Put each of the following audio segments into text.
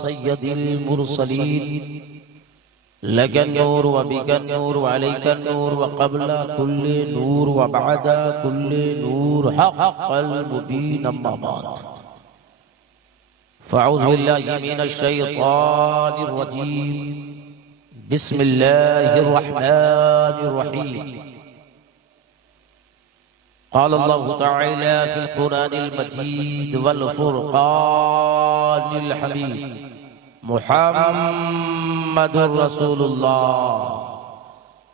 सय्यदिल मुरसलीन लगन नूर व बिगन नूर व अलैकन नूर व क़ब्ला कुल्ले नूर व बअदा कुल्ले नूर हक़्क़ल मुबीन अम्मा बाद फ़अऊज़ु बिल्लाहि मिनश शैतानिर रजीम बिस्मिल्लाहिर रहमानिर रहीम क़ाल अल्लाहु तआला फ़िल क़ुरानिल मजीद वल फ़ुरक़ानिल हमीद मुहम्मदुर रसूलुल्लाह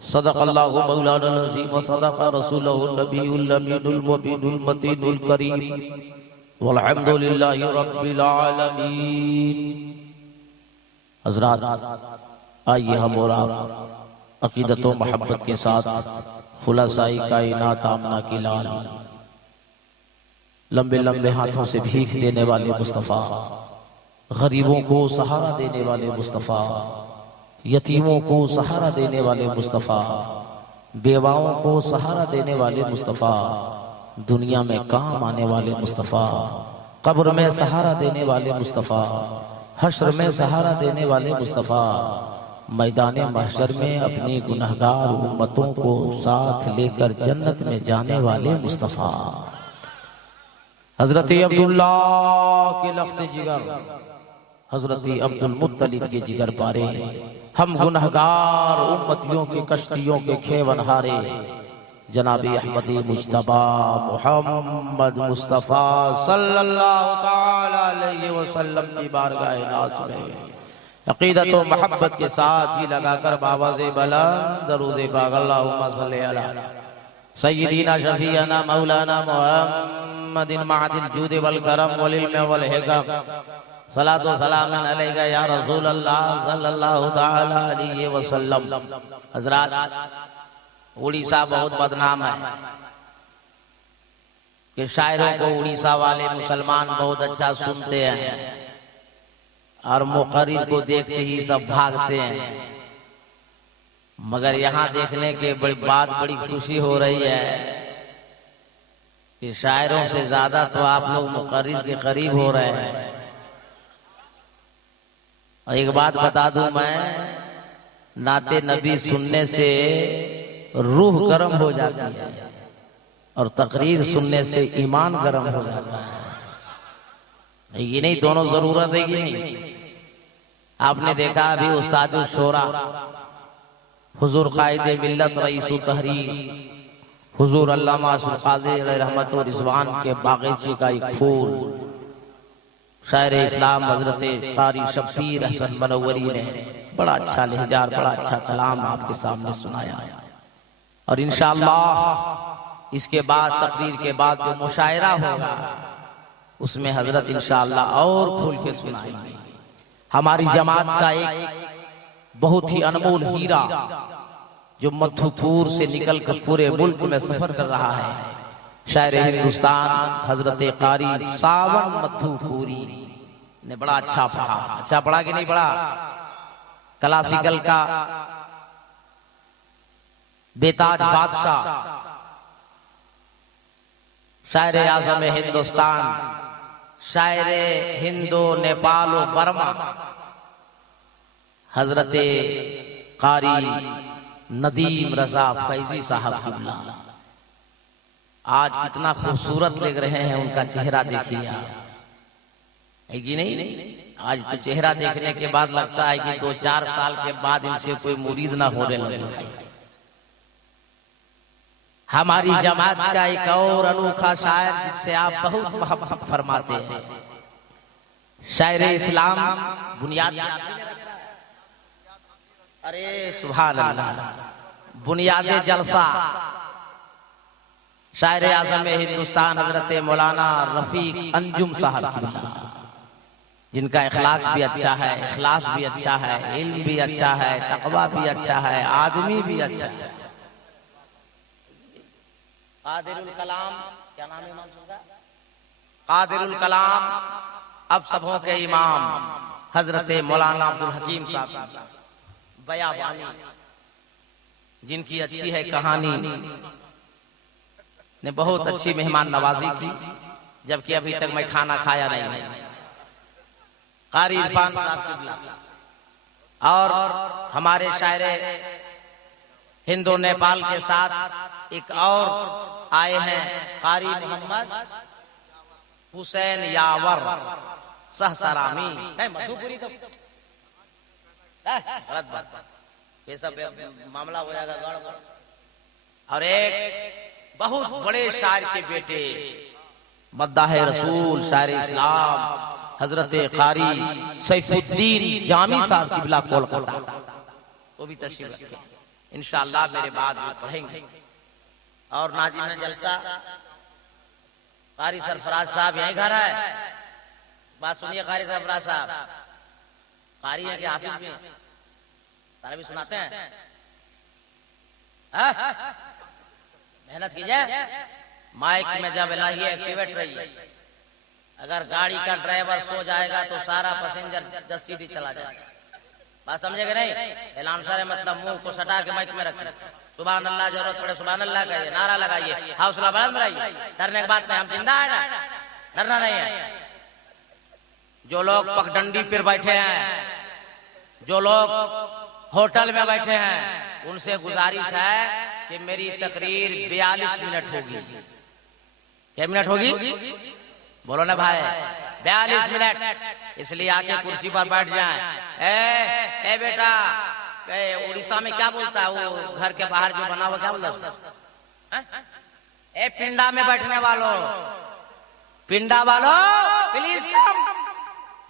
सदक़ल्लाहु मौलाना अज़ीम व सदक़ रसूलुहुन नबियुल अमीनुल मुबीनुल मतीनुल करीम वल्हम्दुलिल्लाहि रब्बिल आलमीन। हज़रात, आइए हम और आप अक़ीदत व मोहब्बत के साथ खुलासाई कायनात आमना की लाल लंबे लंबे हाथों से भीख देने वाले मुस्तफ़ा, गरीबों को सहारा देने वाले मुस्तफ़ा, यतीमों को सहारा देने वाले मुस्तफ़ा, बेवाओं को सहारा देने वाले मुस्तफ़ा, दुनिया में काम आने वाले मुस्तफ़ा, कब्र में सहारा देने वाले मुस्तफ़ा, हश्र में सहारा देने वाले मुस्तफ़ा, मैदान महशर में अपनी गुनहगार उम्मतों को साथ लेकर जन्नत में जाने वाले मुस्तफ़ा, हज़रत अब्दुल्ला के लख्त जिगर, हज़रत अब्दुल मुत्तलिब के जिगर पारे, हम गुनहगार उम्मतियों के कश्तियों के खेवनहारे जनाबी अहमदी मुज्तबा मुहम्मद मुस्तफ़ा सल्लल्लाहु तआला अलैहि वसल्लम की बारगाह नाज़ में अक़ीदत व मोहब्बत के साथ ही लगाकर बावाज़े बुलंद दरूद पाक अल्लाहुम्मा सल्लि अला सय्यिदीना शफ़ीअना मौलाना मुहम्मदिन मअदिल जूद वल करम वल इल्म वल हिकम सलातो सलामन अलैका या रसूल अल्लाह सल्लल्लाहु तआला अलैहि वसल्लम। हज़रात, उड़ीसा बहुत बदनाम है कि शायरों को उड़ीसा वाले मुसलमान बहुत अच्छा सुनते हैं और मुक़र्रिर को देखते ही सब भागते हैं, मगर यहाँ देखने के बड़ी खुशी हो रही है कि शायरों से ज्यादा तो आप लोग मुक़र्रिर के करीब हो रहे हैं। और एक बात बता दूं, मैं नाते नबी सुनने से रूह गर्म हो जाती है और तकरीर सुनने से ईमान गर्म हो जाता है। ये नहीं, दोनों जरूरत है कि नहीं? आपने देखा अभी उस्तादुल शोरा हुजूर कायदे मिल्लत रईसु तहरीर हुजूर अल्लामा अशरफ क़ादिर रहमत व रिज़वान के बागीचे का एक फूल शायर इस्लाम हज़रत क़ारी शब्बीर हसन मनव्वरी ने बड़ा अच्छा लहजार, बड़ा अच्छा कलाम आपके सामने सुनाया। और इंशाअल्लाह इसके बाद तकरीर के बाद जो मुशायरा होगा उसमें हजरत इंशाअल्लाह और खुल के सुनाएंगे। हमारी जमात का एक बहुत ही अनमोल हीरा जो मधुपुर से निकलकर पूरे मुल्क में सफर कर रहा है, शायर हिंदुस्तान हजरत क़ारी सावन मधुपुरी ने बड़ा अच्छा पढ़ा। अच्छा पढ़ा कि नहीं पढ़ा? क्लासिकल का बेताज बादशाह, शायर आज़म हिंदुस्तान, शायर हिंदो नेपाल व बर्मा, हजरत क़ारी नदीम रजा फैजी साहब किबला आज कितना खूबसूरत लग रहे हैं। उनका चेहरा देखिए, है कि नहीं? आज तो चेहरा देखने के बाद लगता है कि 2-4 साल के बाद इनसे कोई मुरीद ना होने लगे। हमारी जमात का एक और अनोखा शायर जिससे आप बहुत मोहब्बत फरमाते हैं, शायर इस्लाम बुनियाद, अरे सुभान अल्लाह, बुनियादे जलसा, शायर आज़म हिंदुस्तान हजरत मौलाना रफीक अंजुम साहब, जिनका इखलाक भी अच्छा है, इखलास भी अच्छा है, इल्म भी अच्छा है, तक़वा भी अच्छा है, आदमी भी अच्छा है। क़ादिरुल कलाम, क्या नाम है इमाम साहब? क़ादिरुल कलाम, अब सबों के इमाम हजरत मौलाना अब्दुल हकीम साहब बयाबानी, जिनकी अच्छी है कहानी, ने बहुत अच्छी मेहमान नवाजी की, जबकि अभी तक मैं खाना खाया नहीं। कारी इरफान साहब किबला, और हमारे शायरे हिंदू नेपाल के साथ एक और आए हैं कारी मोहम्मद हुसैन यावर सहसरामी। नहीं मधुपुरी तो गलत बात, ये सब मामला हो जाएगा गड़बड़। और एक बहुत बड़े शायर के बेटे मद्दाह रसूल शायर इस्लाम हजरत कारी सैफुद्दीन जामी साहब किबला कोलकाता, वो भी तशरीफ रखे इंशाअल्लाह मेरे बाद में पढ़ेंगे। और नाजिम जलसा कारी सरफराज साहब यहीं घर है, बात सुनिए। कारी सरफराज साहब कारी है कि हाफिज भी तारा भी सुनाते हैं? मेहनत कीजिए, माइक में जब लाइए एक्टिवेट रहिए। अगर गाड़ी का ड्राइवर सो जाएगा तो सारा पैसेंजर 10 सीधी चला जाएगा। बात समझेगा नहीं? ऐलान सारे मतलब मुंह को सटा के माइक में रखें। सुभान अल्लाह, जरूरत पड़े सुभान अल्लाह कहिए, नारा लगाइए, हौसला बुलंद रहिए, डरने की बात नहीं। हम जिंदा है ना, डरना नहीं है। जो लोग पगडंडी पर बैठे हैं, जो लोग होटल में बैठे हैं, उनसे गुजारिश है कि मेरी तकरीर 42 मिनट होगी। क्या मिनट होगी? बोलो ना भाई, 42 मिनट। इसलिए आके कुर्सी पर बैठ जाएं। ए बेटा, उड़ीसा में क्या बोलता है वो घर के बाहर जो बना हुआ, क्या बोलता है? ए पिंडा में बैठने वालों, पिंडा वालों प्लीज कम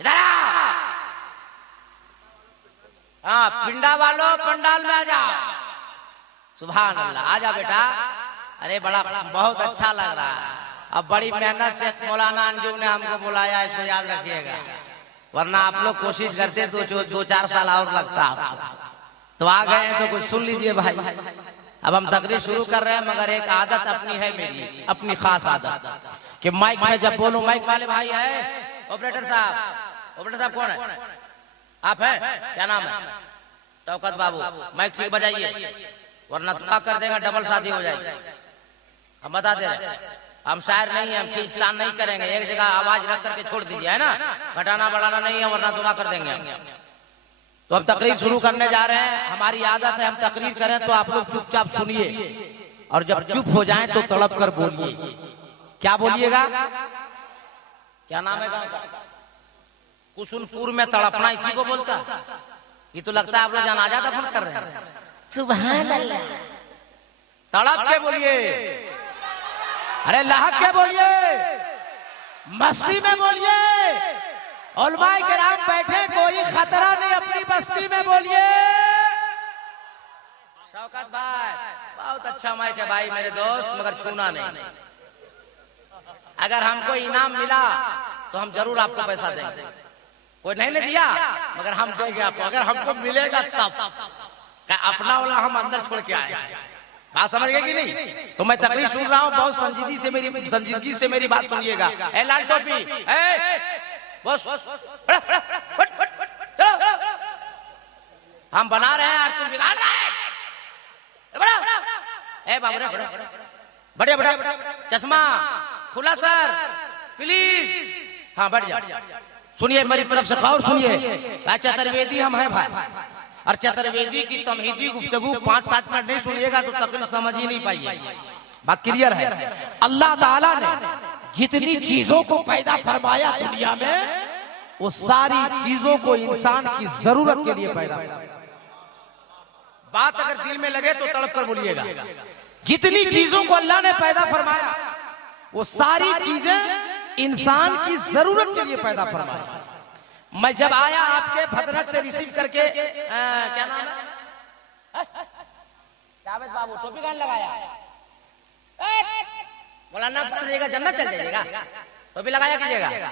इधर आ। हाँ, पिंडा वालों पंडाल में आ जाओ। सुभान अल्लाह, आ जा बेटा। अरे बड़ा बहुत अच्छा लग रहा है। अब बड़ी मेहनत से मौलाना अंजुम ने हमको बुलाया, इसको याद रखिएगा, वरना आप लोग कोशिश करते तो जो 2-4 साल और लगता। तो आ गए तो कुछ सुन लीजिए भाई। अब हम तकरीर शुरू कर रहे हैं, मगर एक आदत अपनी है मेरी, अपनी खास आदत कि माइक में जब बोलूं, माइक वाले भाई है, ऑपरेटर साहब कौन है? आप हैं? क्या नाम है? शौकत बाबू, माइक ठीक बजाइए, वरना दुआ कर देगा, डबल शादी हो जाएगी। हम बता दे रहे, हम शायर नहीं है, हम खींचतान नहीं करेंगे। एक जगह आवाज रख करके छोड़ दीजिए, है ना, घटाना बढ़ाना नहीं है, वरना दुआ कर देंगे। तो अब तकरीर शुरू करने जा रहे हैं। हमारी आदत है हम तकरीर करें तो आप लोग चुपचाप सुनिए, और जब चुप हो जाएं तो तड़प कर बोलिए। क्या बोलिएगा? क्या नाम है गांव का? कुसुलपुर में तड़पना इसी को बोलता। ये तो लगता है आप लोग जनाजा दफन कर रहे हैं। सुभान अल्लाह, तड़प के बोलिए, अरे लहक के बोलिए, मस्ती में बोलिए। उलमाए किराम बैठे, कोई खतरा नहीं, अपनी बस्ती में बोलिए। शौकत भाई बहुत अच्छा माइक है भाई मेरे दोस्त, मगर छूना नहीं। अगर हमको इनाम मिला तो हम जरूर आपको पैसा देंगे। कोई नहीं दिया मगर हम देंगे आपको, अगर हमको मिलेगा तब। अपना वाला हम अंदर छोड़ के आए। बात समझ गए कि नहीं? तो मैं तकरीर सुन रहा हूँ, बहुत संजीदगी से मेरी बात सुनिएगा। ए लाल टोपी, बस हम बना रहे हैं और तुम बिगाड़ रहे हैं। ए बाबू रे, बढ़िया बढ़िया, चश्मा खुला सर प्लीज। हाँ बढ़ जा, सुनिए मेरी तरफ से गौर सुनिए। चतुर्वेदी हम हैं भाई, और चतुर्वेदी की तमहीदी गुफ्तगू 5-7 मिनट नहीं सुनिएगा तो तकरीर समझ ही नहीं पाइए। बात क्लियर है? अल्लाह ताला ने जितनी चीजों को पैदा फरमाया दुनिया में, वो सारी चीजों को इंसान की जरूरत के लिए पैदा। बात अगर दिल में लगे तो तड़प कर बोलिएगा। जितनी चीजों को अल्लाह ने पैदा फरमाया, वो सारी चीजें इंसान की जरूरत के लिए पैदा फरमाया। मैं जब आया आपके भद्रक से रिसीव करके, क्या नाम है? जावेद बाबू, टोपी कान लगाया, मौलाना पढ़ जाएगा, जन्नत चल जाएगा, टोपी लगाया कीजिएगा।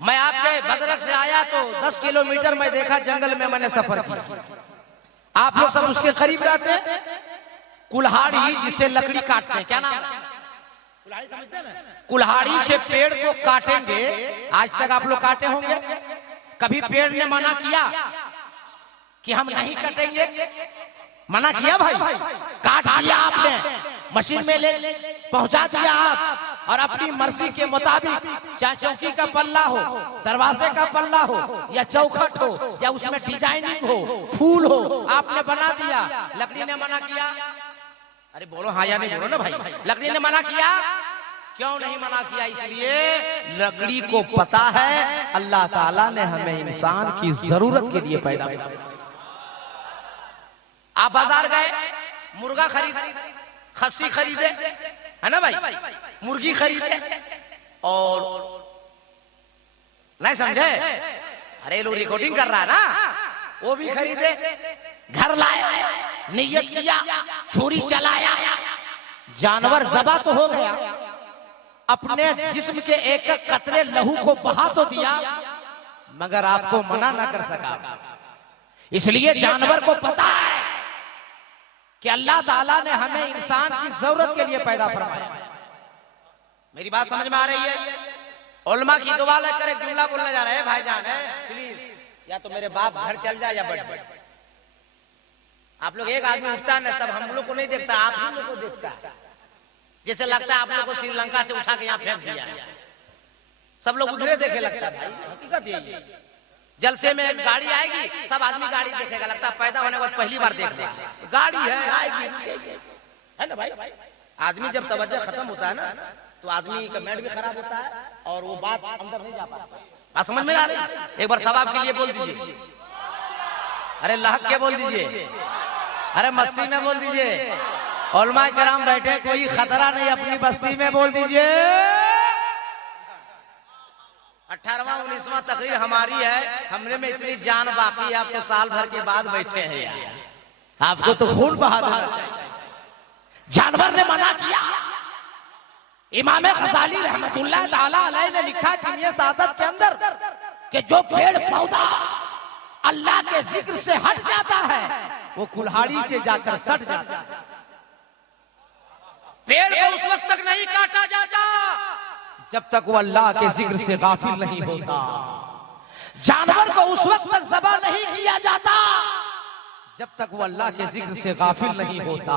मैं आपके भद्रक से आया तो 10 किलोमीटर मैं देखा जंगल में मैंने सफर किया। आप लोग सब उसके करीब रहते हैं। कुल्हाड़ी जिससे लकड़ी काटते हैं, क्या नाम है? कुल्हाड़ी से पेड़ को काटेंगे। आज तक आप लोग काटे होंगे, कभी पेड़ ने मना किया कि हम नहीं कटेंगे? मना किया भाई? काट दिया आपने, मशीन में ले पहुंचा दिया आप, और अपनी मर्जी के मुताबिक, चाहे चौकी का पल्ला हो, दरवाजे का पल्ला हो, या चौखट हो, या उसमें डिजाइनिंग हो, फूल हो, आपने बना दिया। लकड़ी ने मना किया, अरे बोलो हाँ या नहीं, बोलो ना भाई। लकड़ी ने मना किया, क्यों नहीं मना किया? इसलिए लकड़ी को पता है अल्लाह ताला ने हमें इंसान की जरूरत के लिए पैदा किया। आप बाजार गए, मुर्गा खरीदे, खस्सी खरीदे, है ना भाई, मुर्गी खरीदे, और नहीं समझे, अरे लोग रिकॉर्डिंग कर रहा है ना, वो भी खरीदे, घर लाए, नियत किया, छुरी चलाया, जानवर ज़बा तो हो गया, अपने जिस्म के एक एक कतरे लहू को बहा तो दिया, मगर आपको मना ना कर सका। इसलिए जानवर को पता है कि अल्लाह ताला ने हमें इंसान की जरूरत के लिए पैदा फरमाया। मेरी बात समझ में आ रही है? उलमा की दुआ लेकर एक जुमला बोलने जा रहे हैं भाईजान, है प्लीज, या तो मेरे बाप घर चल जाए या बढ़। आप लोग एक आदमी उठता है ना, सब हम लोग को नहीं देखता, आप हम लोग को देखता है। जैसे लगता है आप लोग को श्रीलंका से उठा के यहाँ फेंक दिया, सब लोग उधरे देखे लगता है। भाई हकीकत यही है, जलसे में एक गाड़ी आएगी, सब आदमी गाड़ी देखेगा, लगता है पैदा होने के बाद पहली बार देख रहा है गाड़ी है, आएगी, है ना भाई। आदमी जब तवज्जो खत्म होता है ना, तो आदमी का मैंड भी खराब होता है और वो बात अंदर नहीं जा पाता। बात समझ में आ रही है? एक बार सवाब के लिए बोल दीजिए, अरे लहक के बोल दीजिए, अरे मस्ती में बोल दीजिए। उलमा कराम बैठे, कोई खतरा नहीं, अपनी बस्ती में बोल दीजिए। 18वां 19वां तकरीर हमारी है, हमने में इतनी जान बाकी है, आप तो साल भर के बाद बैठे हैं यार, आपको तो खून बहा देना चाहिए। जानवर ने मना किया। इमाम गजाली रहमतुल्लाह ताला अलैह ने लिखा किमिया सादत के अंदर कि जो पेड़ पौधा अल्लाह के जिक्र से हट जाता है वो कुल्हाड़ी से जाकर सट जाता है। पेड़ को उस वक्त तक नहीं काटा जाता जब तक वो अल्लाह के जिक्र से गाफिल नहीं होता। जानवर को उस वक्त तक ज़बा नहीं किया जाता जब तक वो अल्लाह के जिक्र से गाफिल नहीं होता।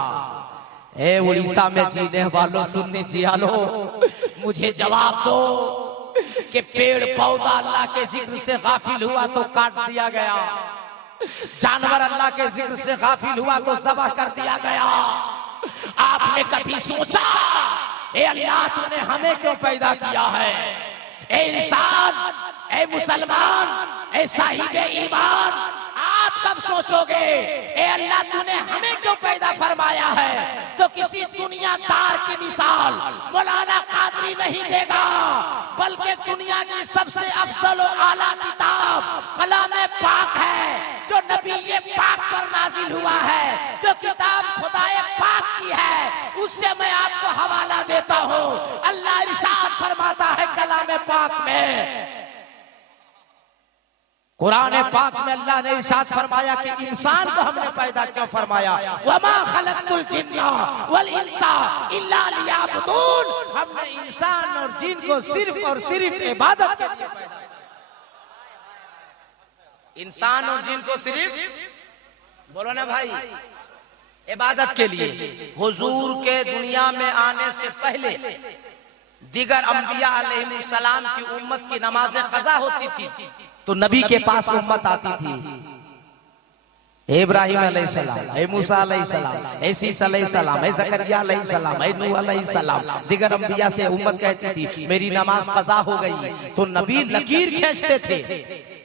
ए उड़ीसा में जीने वालों, सुनने जियालो, मुझे जवाब दो कि पेड़ पौधा अल्लाह के जिक्र से गाफिल हुआ तो काट दिया गया, जानवर अल्लाह के जिक्र से गाफिल हुआ तो ज़बह कर दिया गया। आपने कभी सोचा ए अल्लाह तूने हमें क्यों पैदा किया है? ए इंसान, ए मुसलमान, ए साहिबे ईमान, आप कब सोचोगे ए अल्लाह तूने हमें क्यों पैदा फरमाया है? तो किसी दुनियादार की मिसाल मौलाना कादरी नहीं देगा, बल्कि दुनिया की सबसे अफजल और आला किताब कलाम पाक है, जो नबी ये पाक पर नाजिल हुआ है, जो किताब खुदाए पाक की है, उससे मैं आपको हवाला देता हूँ। अल्लाह इरशाद फरमाता है कलाम पाक में, कुरान पाक में अल्लाह ने इरशाद फरमाया कि इंसान को हमने पैदा क्यों फरमाया, वमा खलक़तुल जिन्ना वल इंसा इल्ला लियअबुदून, हमने इंसान और जिन को सिर्फ और सिर्फ इबादत के लिए पैदा किया। इंसान और जिन को सिर्फ, बोलो ना भाई, इबादत के लिए। हुजूर के दुनिया में आने से पहले दिगर अंबिया अलैहिस्सलाम की उम्मत की नमाज़ें क़ज़ा होती थी तो नबी के पास उम्मत आती थी। इब्राहिम अलैहिस्सलाम, मूसा अलैहिस्सलाम, ईसा अलैहिस्सलाम, जकरिया अलैहिस्सलाम, नूह अलैहिस्सलाम, दिगर अंबिया से उम्मत कहती थी मेरी नमाज क़ज़ा हो गई, तो नबी लकीर खींचते थे,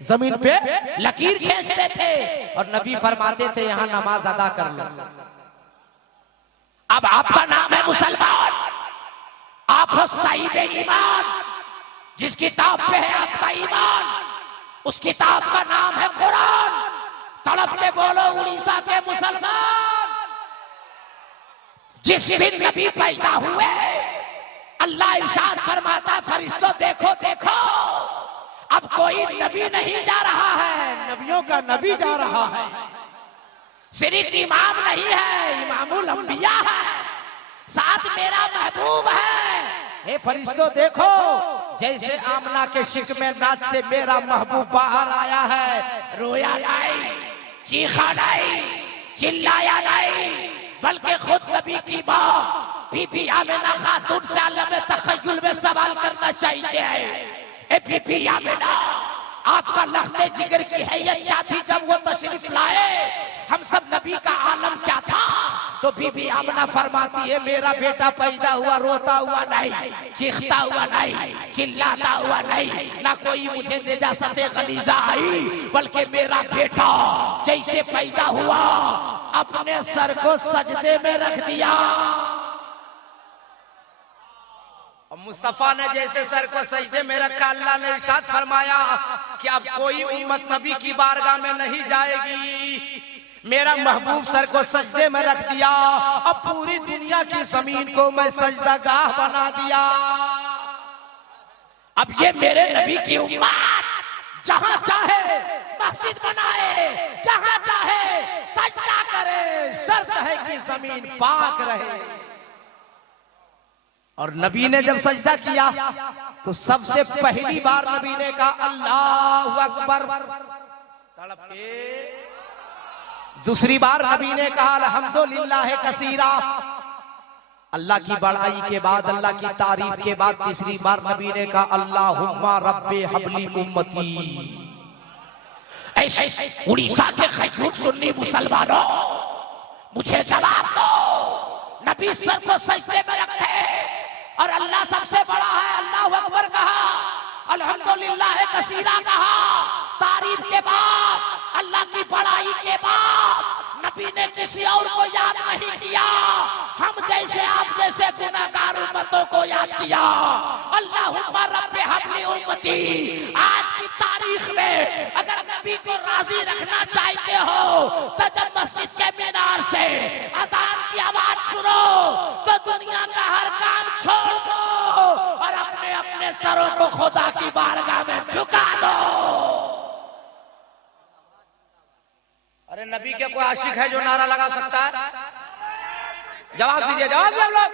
जमीन पे लकीर खींचते थे और नबी फरमाते थे यहाँ नमाज अदा कर लो। अब आपका नाम है मुसलमान, आप हो साहिबे ईमान, जिस किताब पे है आपका ईमान उस किताब का नाम है कुरान। तड़प के बोलो उड़ीसा के मुसलमान, जिस दिन नबी पैदा हुए अल्लाह इरशाद फरमाता फरिश्तों देखो देखो, अब कोई नबी नहीं जा रहा है, नबियों का नबी जा रहा है। सिर्फ इमाम नहीं है, इमामुल अंबिया है, साथ मेरा महबूब है। हे फरिश्तों देखो, जैसे आमना के शिक में नाच से मेरा महबूब बाहर आया है, रोया नहीं, चीखा नहीं, चिल्लाया नहीं, बल्कि खुद नबी की माँ बीबी आमिना खातून से आलम तखय्युल में सवाल करना चाहिए। ए बीबी आमिना, आपका लख्ते जिगर की हैयत क्या थी जब वो तशरीफ लाए? हम सब नबी का आलम क्या था? तो बीबी आमिना फरमाती है, मेरा बेटा पैदा हुआ रोता हुआ नहीं, चीखता हुआ नहीं, चिल्लाता हुआ नहीं, ना कोई मुझे निजासते गलीजा आई, बल्कि मेरा बेटा जैसे पैदा हुआ अपने सर को सजदे में रख दिया। मुस्तफा ने जैसे सर को सजदे में रखा, अल्लाह ने इरशाद फरमाया कि अब कोई उम्मत नबी की बारगाह में नहीं जाएगी। मेरा महबूब सर को सजदे में रख दिया, अब पूरी दुनिया की जमीन को मैं सजदागाह बना दिया। अब ये मेरे नबी की उम्मत जहां चाहे मस्जिद बनाए, जहां चाहे सजदा करे, शर्त है कि जमीन पाक रहे। और नबी ने जब सजदा किया तो सबसे पहली बार नबी ने कहा अल्लाहु अकबर, तड़प के। दूसरी बार नबी ने कहा अल्हम्दुलिल्लाह कसीरा, अल्लाह की बड़ाई के बाद, अल्लाह की तारीफ के बाद तीसरी बार नबी ने कहा अल्लाहुम्मा रब्बे हबली उम्मती। उड़ीसा के खजूर सुन्नी मुसलमानों, मुझे जवाब दो, नबी सर को सजदे में रखे और अल्लाह सबसे बड़ा है, अल्लाहु अकबर कहा, अल्हम्दुलिल्लाह कसीरा कहा, तारीफ के बाद, अल्लाह की बड़ाई के बाद नबी ने किसी और को याद नहीं किया, हम जैसे आप जैसे गुनाहगार उम्मतों को याद किया। अल्लाहुम्मा रब्बे हबली उम्मती। आज की तारीख में अगर नबी को राजी रखना चाहते हो तो जब मस्जिद के मीनार से अजान की आवाज सुनो तो दुनिया का हर काम छोड़ दो और अपने अपने सरों को खुदा की बारगाह में झुका दो। अरे नबी के कोई आशिक है जो नारा लगा सकता है? जवाब दीजिए, जवाब दीजिए लोग।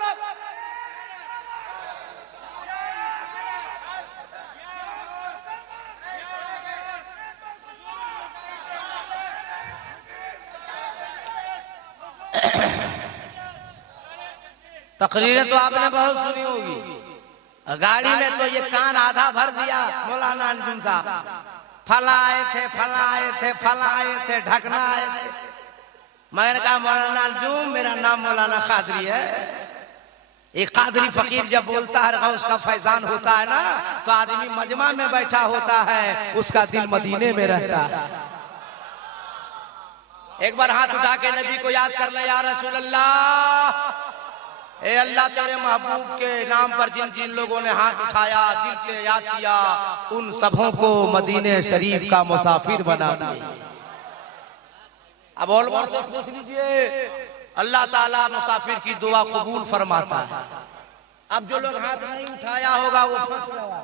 तकरीरें तो आपने बहुत सुनी होगी, गाड़ी में तो ये कान आधा भर दिया मौलाना अंजुम साहब, फला आए थे, फला आए थे, फला आए थे, ढकना आए थे। मैंने कहा मौलाना अंजुम, मेरा नाम मौलाना कादरी है। एक कादरी फकीर जब बोलता है उसका फैजान होता है ना, तो आदमी मजमा में बैठा होता है, उसका दिल मदीने में रहता है। एक बार हाथ उठा के नबी को याद कर ले, या रसूल अल्लाह, ए अल्लाह तेरे महबूब के नाम पर जिन जिन लोगों ने हाथ उठाया, दिल से याद किया, उन सबों को मदीने शरीफ का मुसाफिर बना दिया। अब और से पूछ लीजिए, अल्लाह ताला मुसाफिर की दुआ कबूल फरमाता है। अब जो लोग हाथ नहीं उठाया होगा वो फंस गया,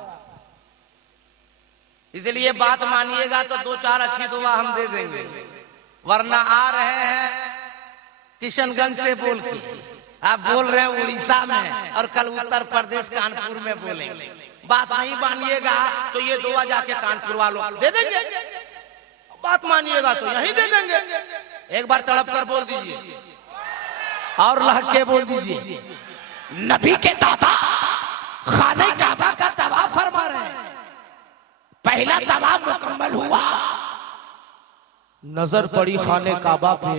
इसलिए बात मानिएगा तो दो चार अच्छी दुआ हम दे देंगे, वरना आ रहे हैं किशनगंज से बोल के, आप बोल रहे हैं उड़ीसा में और कल उत्तर प्रदेश कानपुर में बोलेंगे। बात नहीं मानिएगा तो ये दुआ जाके कानपुर वालों दे देंगे, बात मानिएगा तो यही दे देंगे। एक बार तड़प कर बोल दीजिए और लहक के बोल दीजिए, नबी के दादा खाने काबा का तवाफ फरमा रहे हैं। पहला तवाफ मुकम्मल हुआ, नजर पड़ी खाने काबा पे,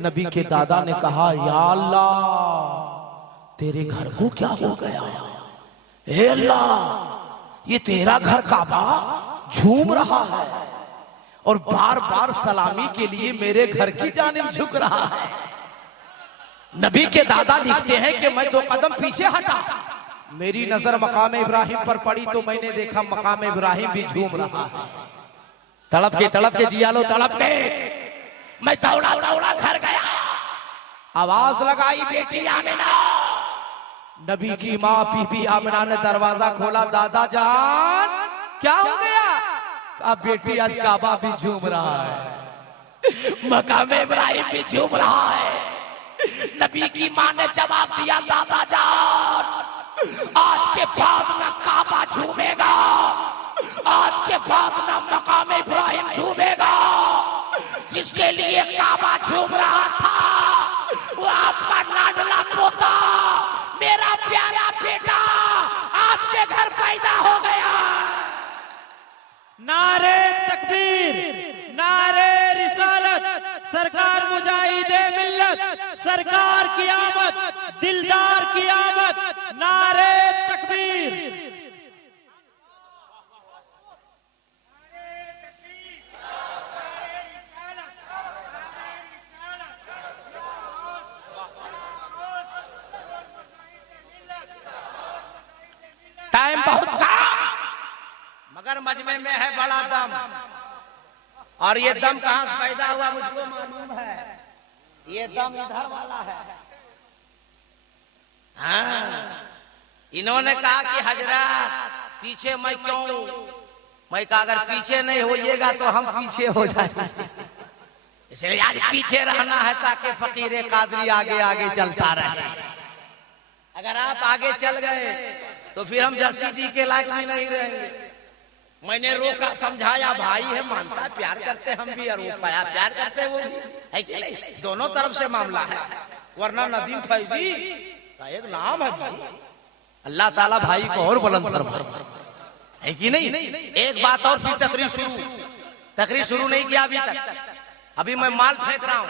नबी के दादा ने कहा या अल्लाह तेरे घर को क्या हो गया? हे अल्लाह ये तेरा घर काबा झूम रहा है और बार बार सलामी के लिए मेरे घर की जानिब झुक रहा है। नबी के दादा लिखते हैं कि मैं 2 कदम पीछे हटा, मेरी नजर मकाम इब्राहिम पर पड़ी तो मैंने देखा मकाम इब्राहिम भी झूम रहा है। तड़प के जिया लो, तड़प के मैं दौड़ा दौड़ा घर गया, आवाज लगाई बेटी आमिना। नबी की माँ बीबी आमिना ने दरवाजा खोला, दादा जान क्या हो गया? अब बेटी आज काबा भी झूम रहा है, मकाम इब्राहिम भी झूम रहा है। नबी की माँ ने जवाब दिया, दादा जान आज के बाद ना काबा झूमेगा, आज के बाद ना मकाम इब्राहिम झूमेगा। जिसके लिए काबा झूम रहा था वो आपका लाडला पोता सरकार मुजाहिदे मिल्लत, सरकार की आमद, दिलदार की आमद, नारे तकबीर। टाइम बहुत कम, मगर मजमे में है बड़ा दम। और ये दम कहां से पैदा हुआ मुझको मालूम है। ये दम इधर वाला है। हाँ, इन्होंने कहा कि हजरत पीछे मैं क्यों, मैं कहा अगर पीछे नहीं होइएगा तो हम पीछे हो जाएंगे, इसलिए आज पीछे रहना है ताकि फकीर कादरी आगे आगे चलता रहे। अगर आप आगे चल गए तो फिर हम जस्सी जी के लायक भी नहीं रहेंगे। मैंने रोका, समझाया, भाई है, मानता है, प्यार करते हम भी, और वो प्यार करते वो भी है कि नहीं, दोनों तरफ से मामला है। वरना नदीम फैजी का एक नाम है भाई, अल्लाह ताला भाई को और बुलंद फरमाए, है कि नहीं। एक बात और, फिर तकरीर शुरू नहीं किया अभी तक। अभी मैं माल फेंक रहा हूँ,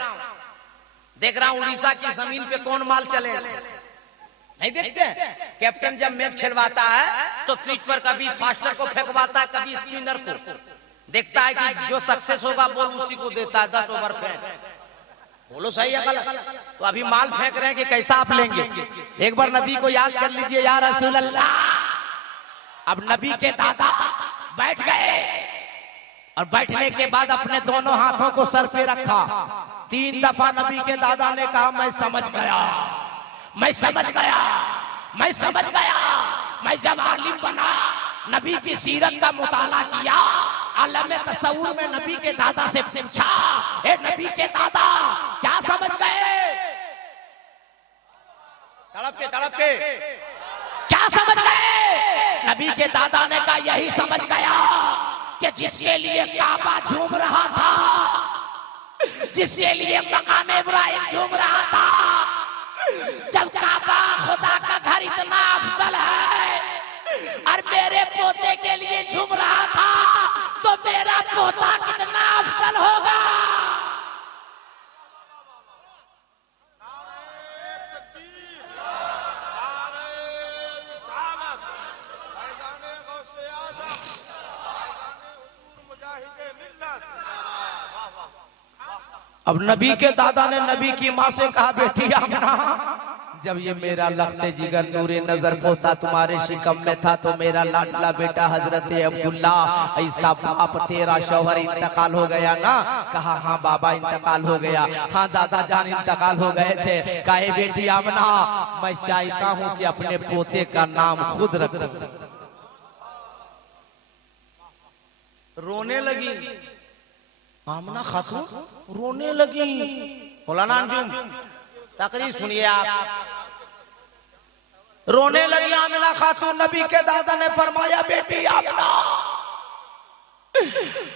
देख रहा हूँ उड़ीसा की जमीन पे कौन माल चले, नहीं देखते हैं? कैप्टन जब मैच खेलवाता है तो पिच पर कभी फास्टर को फेंकवाता है, कभी स्पिनर को। देखता है कि जो सक्सेस होगा बॉल उसी को देता है। 10 ओवर फेंक, बोलो सही है गलत। तो अभी माल फेंक रहे हैं कि कैसा आप लेंगे। एक बार नबी को याद कर लीजिए, या रसूल अल्लाह। अब नबी के दादा बैठ गए और बैठने के बाद अपने दोनों हाथों को सर पे रखा। 3 दफा नबी के दादा ने कहा, मैं समझ गया, मैं समझ गया, मैं समझ गया। मैं जब आलिम बना, नबी की सीरत का मुताला किया, आलम तसव्वुर में नबी के दादा से पूछा, ए नबी के दादा क्या समझ गए? तड़प के क्या समझ गए? नबी के दादा ने कहा, यही समझ गया कि जिसके लिए काबा झूम रहा था, जिसके लिए मकाम इब्राहिम झूम रहा था, जब काबा खुदा का घर इतना अफजल है और मेरे पोते के लिए झूम रहा था, तो मेरा पोता कितना अफजल होगा। अब नबी के दादा ने नबी की माँ से कहा, बेटी आमना, जब ये मेरा लख्ते जिगर नूरे नजर पोता तुम्हारे शिकम में था तो मेरा लाडला बेटा हजरत अब्दुल्ला, इसका बाप तेरा शौहर इंतकाल हो गया ना? कहा हाँ बाबा इंतकाल हो गया। हाँ दादा जान इंतकाल हो गए थे। कहे बेटी आमना, मैं चाहता हूँ कि अपने पोते का नाम खुद रखूं। रोने लगी आमना खातून, रोने लगी। मौलाना अंजुम तकरीर सुनिए आप। रोने लगी आमिना खातून। नबी के दादा ने फरमाया, बेटी आमिना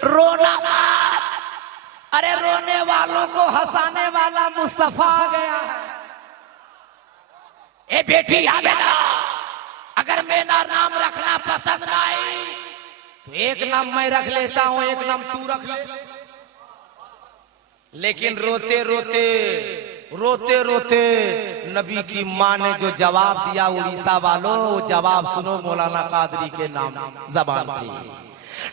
रोना मत, अरे रोने वालों को हंसाने वाला मुस्तफा आ गया है। ए बेटी आमिना, अगर मेरा नाम रखना पसंद ना आई तो एक नाम मैं रख लेता हूं, एक नाम तू रख ले। लेकिन रोते रोते नबी की माँ ने जो जवाब दिया, उड़ीसा वालों वो जवाब सुनो मौलाना कादरी के नाम जबान से।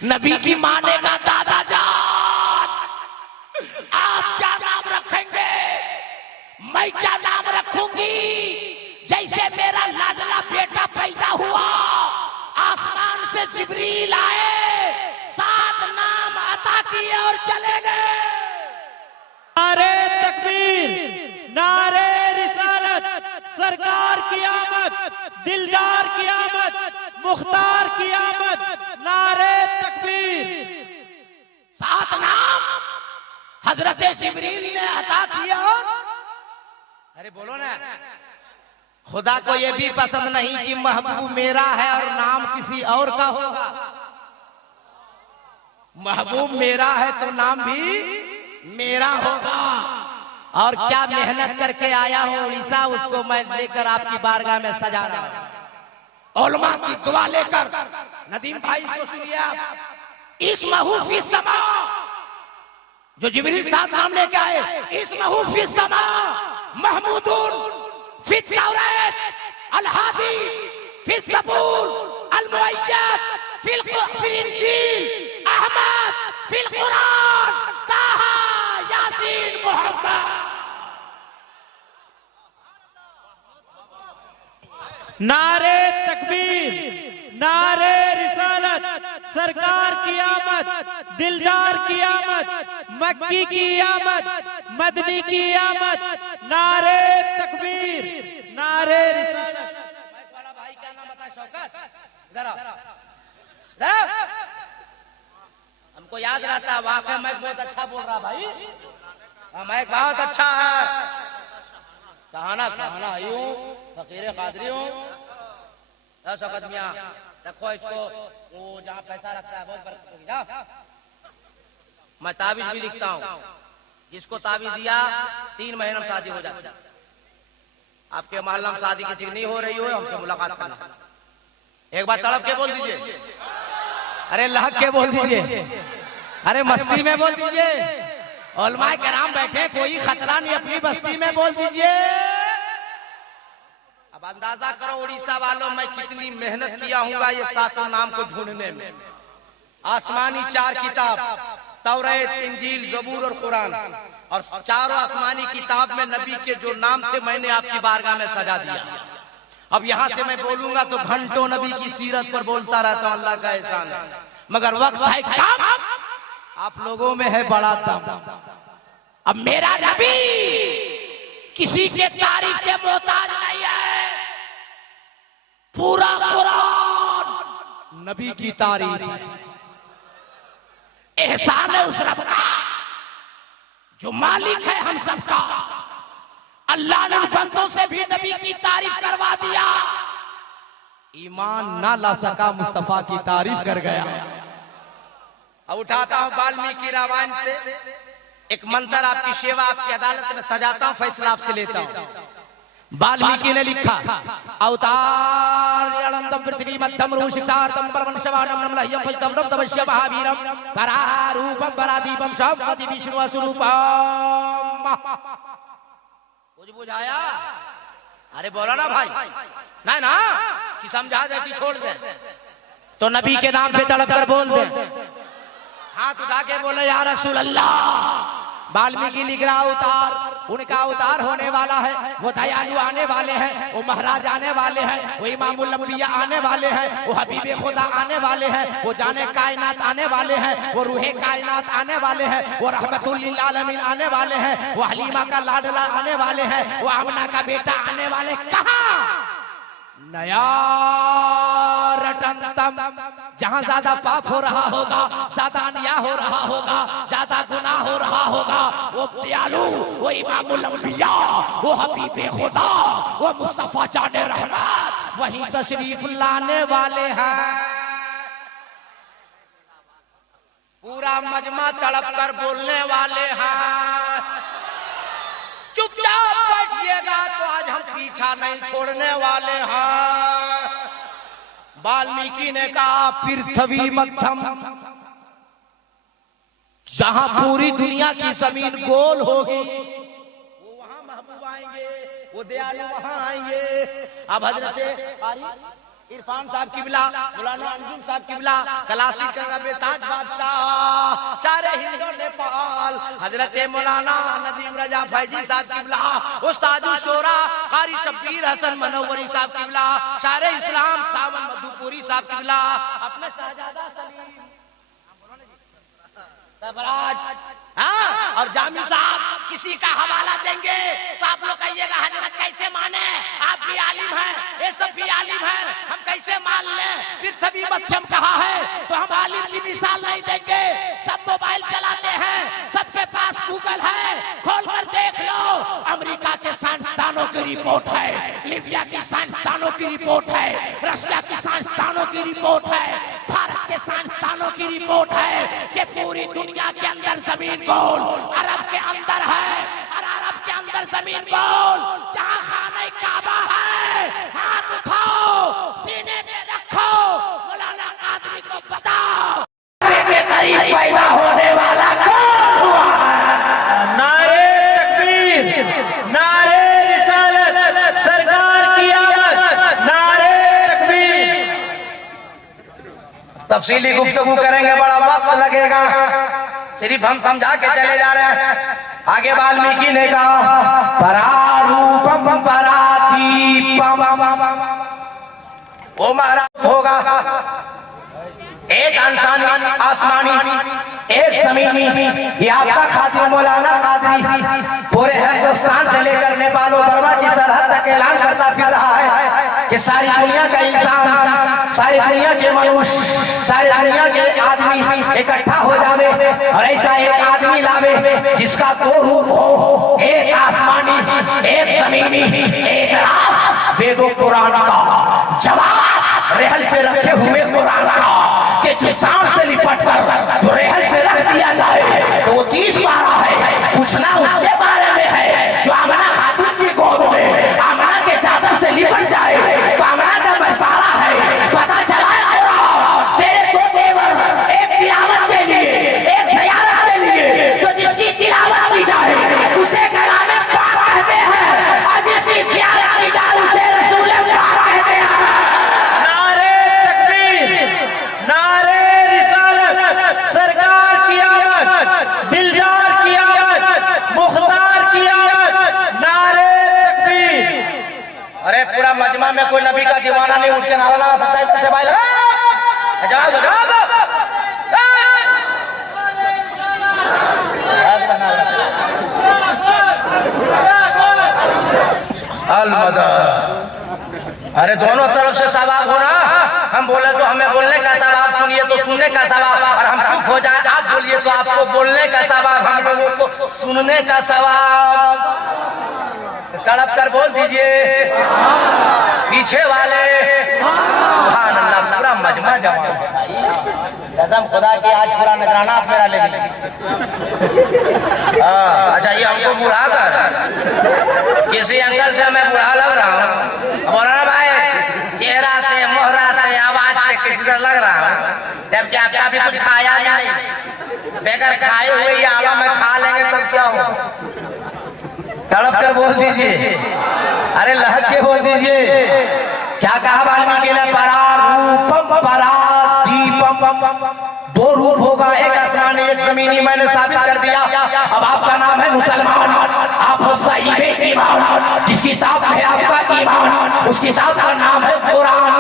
नबी की माँ ने कहा, दादा जान आप क्या नाम रखेंगे? मैं क्या नाम रखूंगी? जैसे मेरा लाडला बेटा पैदा हुआ, आसमान से जिब्रील आए, 7 नाम अता किए और चले गए। नारे तकबीर, नारे रिसालत, सरकार की आमद, दिलदार की आमद, मुख्तार की आमद, नारे तकबीर। 7 नाम हजरत जिब्रील ने अता किया। अरे बोलो ना, खुदा को यह भी पसंद नहीं कि महबूब मेरा है और नाम किसी और का होगा। महबूब मेरा है तो नाम भी मेरा होगा। और क्या मेहनत करके आया हूं उड़ीसा, उसको मैं लेकर आपकी बारगाह में सजा रहा हूं। उलमा की दुआ लेकर। नदीम भाई इसको सुनिए आप। इस महूफी समा जो जिब्रील साथ नाम लेके आए, इसमहु फी समा महमूदुन फी तौरात अल हादी फी ज़बूर अल मुअय्यद फिल इंजील अहमद फिल कुरान ताहा यासीन मोहम्मद। नारे तकबीर, नारे रिसालत, सरकार की आमद, दिलदार की आमद, मक्की की आमद, मदनी की आमद। नारे तकबीर, नारे रिसालत। वाला भाई क्या नाम बता? शौकत, इधर आओ, इधर आओ। हमको याद रहता है वाकई मैं बहुत अच्छा बोल रहा भाई, मैं बहुत अच्छा है। सहाना सहाना हूँ, फकीर कादरी हूँ। शौकत मियाँ रखो इसको, वो जहाँ पैसा रखता है बहुत बरकत होगी। जाओ, मैं ताबीज भी लिखता हूँ, जिसको ताबीज दिया 3 महीने में शादी हो जाती है। आपके मोहल्ला में शादी किसी की नहीं हो रही हो, हमसे मुलाकात करना। एक बार तड़प के बोल दीजिए, अरे लहक के बोल दीजिए, अरे मस्ती में बोल दीजिए। उलमाए किराम बैठे, कोई खतरा नहीं, अपनी बस्ती में बोल दीजिए। अब अंदाजा करो उड़ीसा वालों, मैं कितनी मेहनत किया हूँ ये 7 नाम को ढूंढने में। आसमानी 4 किताब, तौरात, इंजील, ज़बूर और कुरान, और चारों आसमानी किताब में नबी के जो नाम थे मैंने आपकी बारगाह में सजा दिया। अब यहाँ से मैं बोलूंगा तो घंटों नबी की सीरत पर बोलता रहता हूँ, अल्लाह का एहसान है। मगर वक्त है कम, आप लोगों में है बड़ा दम। अब मेरा नबी किसी के तारीफ के मोहताज नहीं है, पूरा कुरान नबी की तारीफ है। एहसान है उस रब का जो मालिक है हम सबका। अल्लाह ने बंदों से भी नबी की तारीफ करवा दिया, ईमान ना ला सका मुस्तफा की तारीफ कर गया। अब उठाता हूं वाल्मीकि रामायण से एक मंत्र, आपकी सेवा आपकी अदालत में सजाता हूं, फैसला आपसे लेता हूं। वाल्मीकि ने लिखा, अवतार अनंतम पृथ्वी मध्यम रूषिक्षार्तम परमंशवानम नमलह्यम फजतम तवश्य महावीरम परारूपम परादीपम शम्पति विष्णु स्वरूपम। कुछ बुझाया? अरे बोला ना भाई, नहीं ना कि समझा दे कि छोड़ दे, तो नबी के नाम पे तड़प कर बोल दे, हाथ उठा के बोले या रसूल अल्लाह। वाल्मीकि लिख रहा अवतार, उनका अवतार होने वाला है, वो दयालु आने वाले हैं, वो महाराज आने वाले हैं, वो इमामुल अंबिया आने वाले हैं, वो हबीबे खुदा आने वाले हैं, वो जाने कायनात आने वाले हैं, वो रूहे कायनात आने वाले हैं, वो रहमतुल लिल आलमीन आने वाले हैं, वो हलीमा का लाडला आने वाले हैं, वो आमना का बेटा आने वाले। कहाँ? नया रटनतम, जहां ज्यादा पाप हो रहा होगा, ज्यादा अन्याय हो रहा होगा, ज्यादा गुनाह हो रहा होगा, वो दयालु, वो इमामुल अंबिया, वो हबीबे खुदा, वो मुस्तफा जाने रहमत वहीं तशरीफ लाने वाले हैं। पूरा मजमा तड़प कर बोलने वाले हैं। चुपचाप बैठिएगा तो आज हम पीछा नहीं छोड़ने वाले हैं। वाल्मीकि ने कहा पृथ्वी मध्यम, जहां पूरी दुनिया की जमीन गोल होगी वो वहां महबूब आएंगे, वो दयालु वहां आएंगे। अब हजरत इरफान साहब किबला, मौलाना अंजुम साहब किबला, क्लासिकल बेताज बादशाह सारे हिंदू नेपाल, हजरत मौलाना नदीम रजा फैजी साहब किबला, उस्ताद शोरा कारी शब्बीर हसन मनोवरी साहब किबला, सारे इस्लाम सावन मधुपुरी साहब किबला, अपने शहजादा सलीम सबराज, हाँ, और जामी साहब किसी का हवाला देंगे तो आप लोग कहिएगा हजरत कैसे माने, आप भी आलिम हैं, ये सब भी आलिम हैं, हम कैसे मान लें? पृथ्वी मध्यम कहा है तो हम आलिम की मिसाल नहीं देंगे। सब मोबाइल चलाते हैं, सबके पास गूगल है, खोल कर देख लो। अमेरिका के साइंसदानों की रिपोर्ट है, लीबिया की साइंसदानों की रिपोर्ट है, रशिया की साइंसदानों की रिपोर्ट है, भारत के साइंसदानों की रिपोर्ट है कि पूरी दुनिया के अंदर जमीन गोल, अरब के अंदर है, और अरब के अंदर जमीन गोल, जहां खाने काबा है, हाथ उठाओ सीने में रखो, मौलाना कादरी को बताओ के करीब पैदा होने वाला कौन हुआ है? तफसीली गुफ्तगू करेंगे, बड़ा वक्त लगेगा, सिर्फ हम समझा के चले जा रहे हैं। आगे वाल्मीकि ने कहा परारूपम परादीपम, वो महाराज होगा एक इंसानी आसमानी एक जमीनी। ये आपका खातिर मौलाना कादरी पूरे हिंदुस्तान से लेकर नेपाल और बर्मा की सरहद तक ऐलान करता फिर रहा है कि सारी दुनिया का इंसान, सारी दुनिया के मनुष्य, सारी दुनिया के आदमी इकट्ठा हो जावे और ऐसा एक आदमी लावे जिसका दो रूप हो, एक आसमानी एक जमीनी, एक रास वेदों कुरान का जवाब रेहल पे रखे हुए कुरान का कि जुस्तान से लिपट कर जो रेहल पे रख दिया जाए तो वो 30 पारा है। पूछना उसके बारे में है जो आमना खातून की गोद में आमना के चादर से लिपट जाए तो आमना का बहपारा है। पता चला तेरे दो देवर, एक तिलावत के लिए एक ज़ियारत के लिए, तो जिसकी तिलावत की जाए उसे कलामे पाक कहते हैं और जिसकी ज़ियारत की जाए उसे रसूल पाक कहते हैं। नारे तकबीर, नारे रिसालत, सरकार की आमद, दिलदार की आमद, मुख्तार की आमद, नारे तकबीर। अरे पूरा मजमा में कोई नबी का दीवाना नहीं उठ के नारा लगा सकता है। इतने से भाई लगा जवाब दो, जवाब दो। अरे दोनों तरफ से सवाब हो ना, हम बोले तो हमें बोलने का सवाब, सुनिए तो सुनने का सवाब, और हम चुप हो जाए आप बोलिए तो आपको बोलने का सवाब, हम लोगों को सुनने का सवाब। तड़प कर बोल दीजिए पीछे वाले सुभान अल्लाह। पूरा मजमा जमा कसम खुदा की आज पूरा नजराना आप मेरा ले लीजिए। अच्छा ये हमको बुढ़ा कर किसी अंकल से मैं बुढ़ा लग रहा हूँ, बोला ना भाई चेहरा से मोहरा से आवाज से किसी तरह लग रहा हूँ, जबकि आपका भी कुछ खाया नहीं, बेगर खाए हुए ये आला में खा लेंगे तब क्या हो। तड़प कर बोल दीजिए, अरे लहक के बोल दीजिए। क्या कहा वाल्मीकि ने परारूपम परादीपम, दो रूप होगा, एक आसमानी एक जमीनी। मैंने साबित कर दिया। अब आपका नाम है मुसलमान, आप हो साहिबे ईमान, जिस किताब में आपका ईमान उस किताब का नाम है कुरान।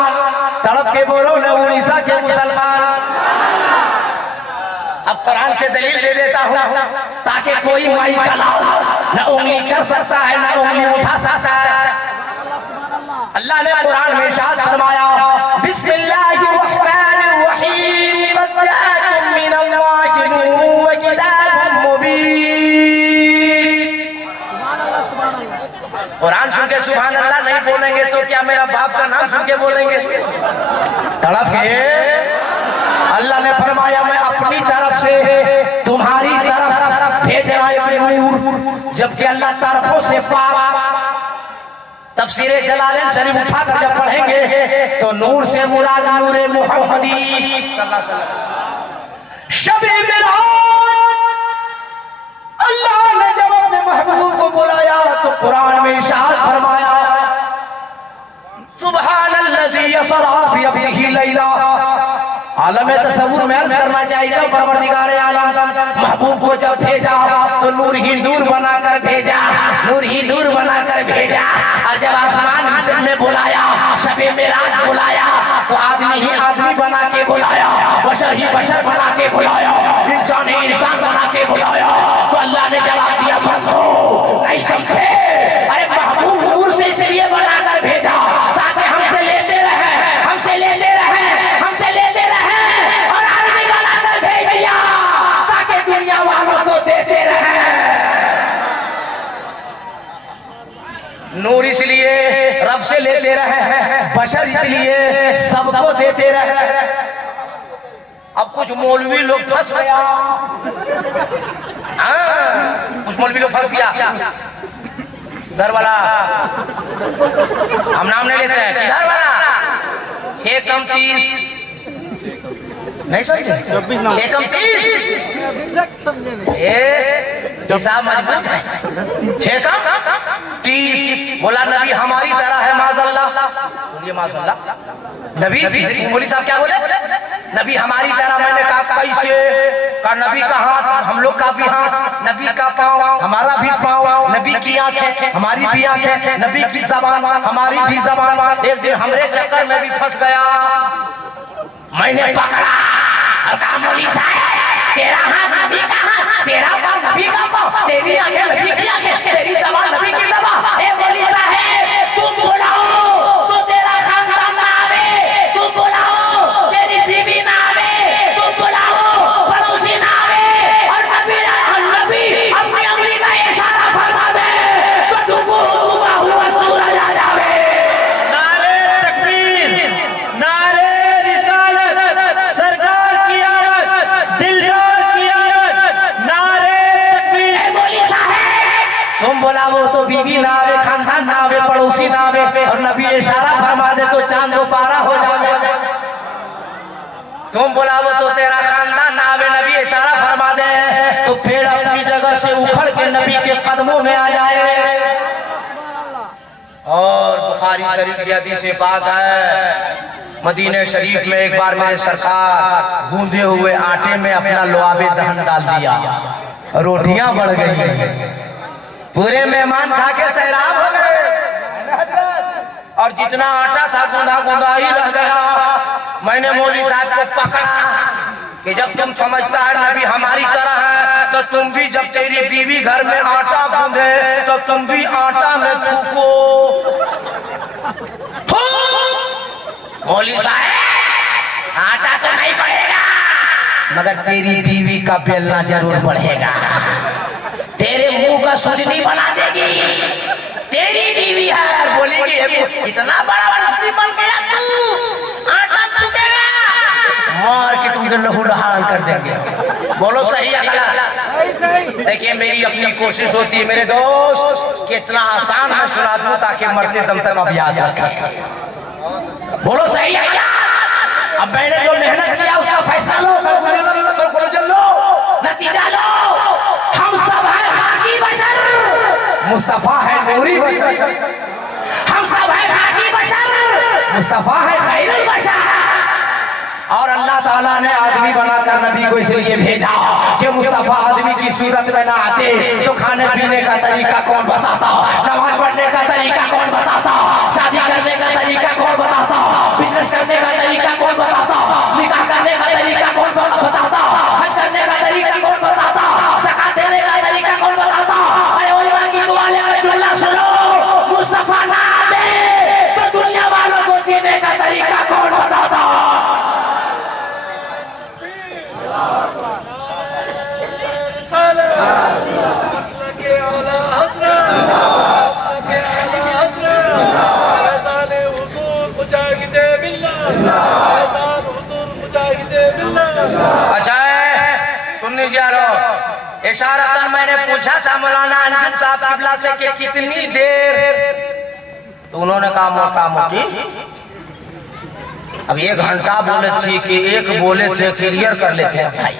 तड़प के बोलो न उड़ीसा के मुसलमान। अब कुरान से दलील दे देता हूँ ताकि कोई माई का नाम न उंगली कर सकता है न उंगली उठा सकता है। अल्लाह ने कुरान में इरशाद फरमाया बिस्मिल्लाहिर्रहमानिर्रहीम क़द जाअकुम मिनल्लाहि नूरुन व किताबुम मुबीन। कुरान सुन के सुभान अल्लाह नहीं बोलेंगे तो क्या मेरा बाप का नाम सुन के बोलेंगे? तड़प के अल्लाह ने फरमाया मैं अपनी तरफ से तुम्हारी तरफ भेज रहा हूं नूर, जबकि अल्लाह तरफों से पाक। तफसीरे जलालैन शरीफ उठाकर जब पढ़ेंगे तो नूर से मुराद नूरे मुहम्मदी सल्लल्लाहु अलैहि वसल्लम। शबे मेराज अल्लाह ने जब अपने महबूब को बुलाया तो कुरान में इरशाद फरमाया सुब्हानल्लज़ी यसरा बिअब्दिही लैला। आलम तसव्वुर में अर्ज करना चाहिए परवरदिगार आलम महबूब को जब भेजा तो नूर ही नूर बनाकर भेजा, नूर ही नूर बनाकर भेजा। और जब आसमान में बुलाया, शबे मेराज बुलाया तो आदमी ही आदमी बना के बुलाया, बशर ही बशर बना के बुलाया, इंसान ही इंसान बना के बुलाया। तो अल्लाह ने जवाब दिया बंदो नहीं समझे, अरे महबूब नूर से इसलिए बनाकर भेजा ताकि हमसे लेते रहे, हमसे लेते रहे, हमसे लेते रहे, और आदमी बनाकर भेज दिया ताकि दुनिया वालों को देते रहे। नूर इसलिए रब से लेते रहे, बशर इसलिए सबको देते रहे। अब कुछ मौलवी लोग फंस गया, कुछ मौलवी लोग फंस गया। घर वाला हम नाम नहीं लेते हैं, घर वाला 6 कम 30 नहीं समझे, 6 कम 30 हिसाब मजबूत है। 6 कम 30 बोला नबी हमारी तरह है माज़अल्लाह, बोलिए माज़अल्लाह। नबी मौलवी साहब क्या बोले? नबी हमारी तरह। मैंने कहा कैसे? का नबी का हाथ हम लोग का भी हाथ, नबी का पाँव हमारा भी पाँव, नबी की आंखें हमारी भी आंखें, नबी की जबान हमारी भी जबान। एक दिन हमरे चक्कर में भी फंस गया। मैंने पकड़ा और कहा मौलवी साहब तेरा हाथ नबी का हाथ, तेरा पाँव नबी का पाँव, तेरी आंखें नबी की आंखें, तेरी जबान नबी की जबान। ए मौलवी साहब तुम बुलाओ तो तेरा खानदान ना आवे, तुम बुलाओ तेरी बीवी ना आवे, तुम बुलाओ पड़ोसी ना आवे, और नबी अपनी उंगली का इशारा फरमा दे तो डूबा हुआ सूरज आ जावे। नारे तकबीर, नारे रिसालत, सरकार की आमद, दिलदार की आमद, नारे तकबीर। मौलवी साहब तुम बुलाओ तो बीवी ना आवे, खानदान ना आवे, पड़ोसी ना आवे, और नबी इशारा फरमा दे तो चांद दो पारा हो जावे। तुम बुलाओ तो तेरा खानदान ना आवे, नबी इशारा फरमा दे तो पेड़ अपनी जगह से उखड़ के नबी के कदमों में आ जाए। और बुखारी शरीफ की हदीस से पाक है, मदीने शरीफ में एक बार मेरे सरकार गूंदे हुए आटे में अपना लुआबे दहन डाल दिया, रोटियां बढ़ गई, पूरे मेहमान खा के सैराब हो गए, और जितना आटा था गूंदा गूंदा ही रह गया। मैंने मौलवी साहब को पकड़ा कि जब तुम समझता है नबी हमारी तरह है तो तुम भी, जब तेरी बीवी घर में आटा गूंदे तो तुम भी आटा में थूको। मौलवी साहब आटा तो नहीं बढ़ेगा, मगर तेरी बीवी का बेलना जरूर बढ़ेगा, तेरे मुंह का सुजनी बना देगी, तेरी बीवी है बोलेगी इतना बड़ा नफसी बन गया तू, आटा थूकेगा, मार के तुमको लहू लहान कर देंगे। बोलो सही है गलत? देखिए मेरी अपनी कोशिश होती है मेरे दोस्त कि इतना आसान है सुना दूं ताकि मरते दम तक अब याद रखें। बोलो सही है क्या? अब मैंने जो मेहनत किया उसका फैसला लो, लो नतीजा लो। हम सब है खाकी बशर, मुस्तफा है नूरी बशर, हम सब है खाकी बशर, मुस्तफा है खैरुल बशर। और अल्लाह ताला ने आदमी बनाकर नबी को इसलिए भेजा कि मुस्तफा आदमी की सूरत में ना आते तो खाने पीने का तरीका कौन बताता, नमाज पढ़ने का तरीका कौन बताता, शादी करने का तरीका कौन बताता, बिजनेस करने का तरीका कौन बताता, निकाह करने का तरीका कौन बताता, हज करने का तरीका कौन बताता, ज़कात देने का तरीका कौन बताता। अरे उलमा की दुआ लेकर जुमला सुनो, मुस्तफा ना आते तो दुनिया वालों को जीने का तरीका कौन बताता। अच्छा सुन लीजिए, इशारतन मैंने पूछा था मौलाना अंजुम साहब किबला से कि कितनी देर, तो उन्होंने कहा मोटा मोटी अब 1 घंटा बोले थे कि 1 बोले थे, क्लियर कर लेते हैं भाई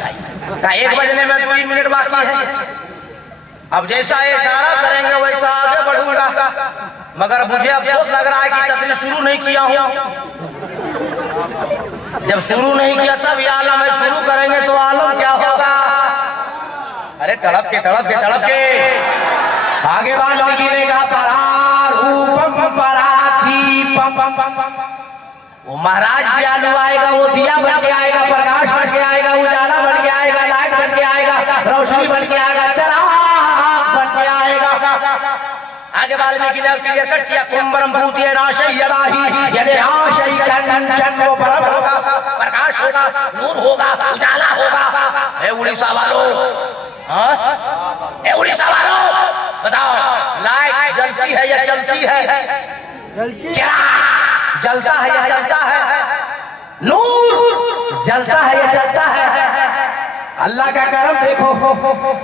का 1 बजने में 2 मिनट बाकी है। अब जैसा इशारा करेंगे वैसा आगे बढ़ूंगा, मगर मुझे अफसोस लग रहा है कि तकरीर शुरू नहीं किया हूँ। जब शुरू नहीं किया तब ये आलम है, शुरू करेंगे तो आलम क्या होगा। अरे तड़प के आगे वाल्मीकि ने कहा परारूपम पराथी पम पम पम पम। वो महाराज भी आलू आएगा, वो दिया बन के आएगा, प्रकाश बन के आएगा, उजाला बन के आएगा, लाइट बन के आएगा, रोशनी बन के आएगा, चराग बन के आएगा। आगे वाल्मीकि ने क्लियर कट किया कुंभरम भूति नाशय यदाहि यदि नाशय कंचन वो परम होगा, प्रकाश होगा, नूर होगा, उजाला होगा। हे उड़ीसा वालों, हे उड़ीसा वालों बताओ लाइट जलती है या चलती है? चिराग जलता है या चलता है? नूर जलता है या चलता है? अल्लाह का करम देखो,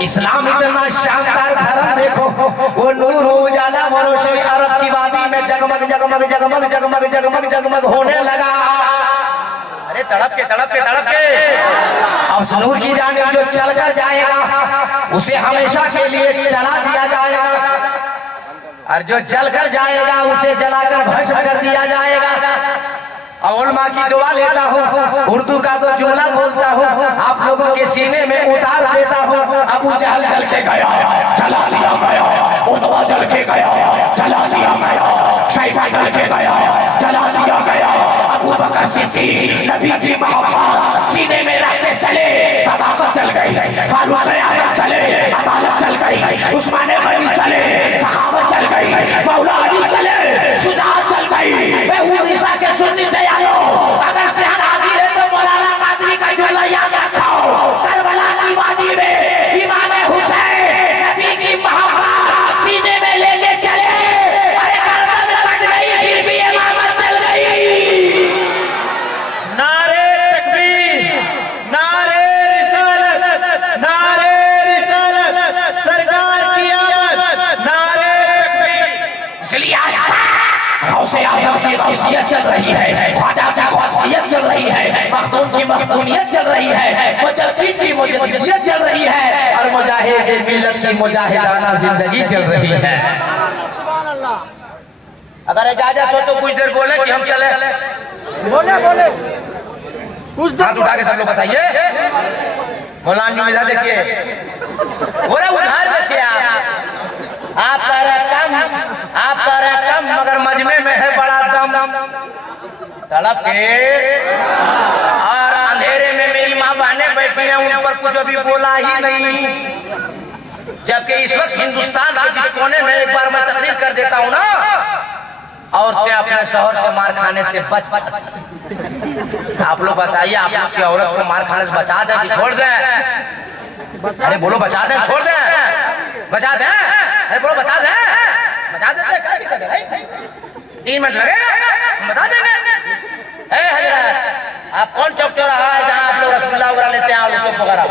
इस्लाम इतना शानदार धर्म देखो, वो नूर उजाला रोशनी अरब की वादी में जगमग जगमग जगमग जगमग जगमग जगमग होने लगा। अरे तड़प के और उस नूर की जानिब जो चल कर जाएगा उसे हमेशा के लिए चला दिया जाएगा, और जो जल कर जाएगा उसे जलाकर भस्म कर दिया जाएगा। और माँ की दुआ लेता हूँ, उर्दू का तो जुमला बोलता हूँ, आप लोगों के सीने में उतार देता हूँ। अबू जहल जल के गया, जला दिया गया, उतबा जल के गया, जला दिया गया, शैबा जल के गया, जला दिया गया, अबू बकर सिद्दीक नबी की मोहब्बत सीने में रखते चले, सदाकत चल गई, फारूक आज़म चले, अदालत चल गई, उस्मान गनी चले, सखावत चल गई, मौला अली चले, शुजाअत चल गई। उड़ीसा के सुन्नी चयालो, अगर सेहन हाजिर है तो मौलाना कादरी का जुमला याद रखो। करबला की वादी में इमाम हुसैन नबी की मोहब्बत सीने में लेके चले, अरे गर्दन कट गई फिर भी इमामत चल गई। नारे तकबीर, नारे रिसालत, नारे रिसालत, सरकार की आमद, नारे तकबीर। इसलिए आज गौसे आज़म की गौसियत चल रही है, ख्वाजा की ख्वाजियत चल रही है, मखदूम की मखदूमियत चल रही है, मुजद्दिद की मुजद्दिदियत चल रही है, और मुजाहिद मिल्लत की मुजाहिदाना जिंदगी चल रही है। अगर इजाजत हो तो कुछ देर बोले कि हम चले। बोले कुछ हाथ उठा के सब लोग बताइए। मौलाना जी मिला देखिए, बोले उधार देखिए आप कह रहे कम, मगर मजमे में है बड़ा दम। तड़प के और अंधेरे में मेरी माँ बहनें बैठी हैं, उन पर कुछ अभी बोला ही नहीं। जबकि इस वक्त हिंदुस्तान के जिस कोने में एक बार मैं तकरीर कर देता हूँ ना, औरतें अपने शौहर से मार खाने से बच। आप लोग बताइए, आप लोग की औरत को मार खाने से बचा दें कि छोड़ दें? अरे बोलो बचा दें छोड़ दें? बचा दें? अरे बोलो बचा दें? बचा देते, क्या दिक्कत है भाई? 3 मिनट लगेगा, हम बता देंगे। हजरत, आप कौन चौक चौराहा है जहाँ आप लोग रसगुल्ला वगैरह लेते हैं, आलू चौक वगैरह?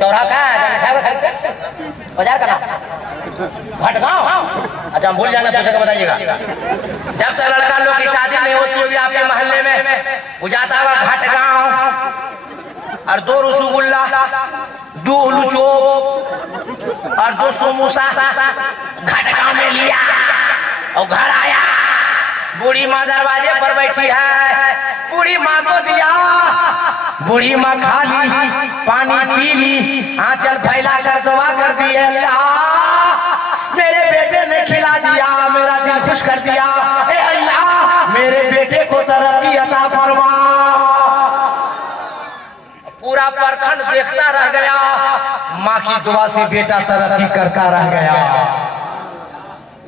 चौराहा कहाँ है? बाजार का नाम घटगांव। अच्छा हम भूल जाएंगे, पूछेगा बताइएगा। जब तक लड़का लोग की शादी नहीं होती होगी आपके मोहल्ले में, वो जाता हुआ घटगांव और 2 रसगुल्ला, 2 आलू चौक और 2 समोसा घटगांव में लिया और घर आया। बूढ़ी माँ दरवाजे पर बैठी है, बूढ़ी माँ को दिया, बूढ़ी माँ खा ली, पानी पी ली, आंचल फैला कर दुआ कर दी, अल्लाह मेरे बेटे ने खिला दिया, मेरा दिल खुश कर दिया, ए अल्लाह मेरे बेटे को तरक्की अता फरमा। पूरा प्रखंड देखता रह गया, माँ की दुआ से बेटा तरक्की करता रह गया।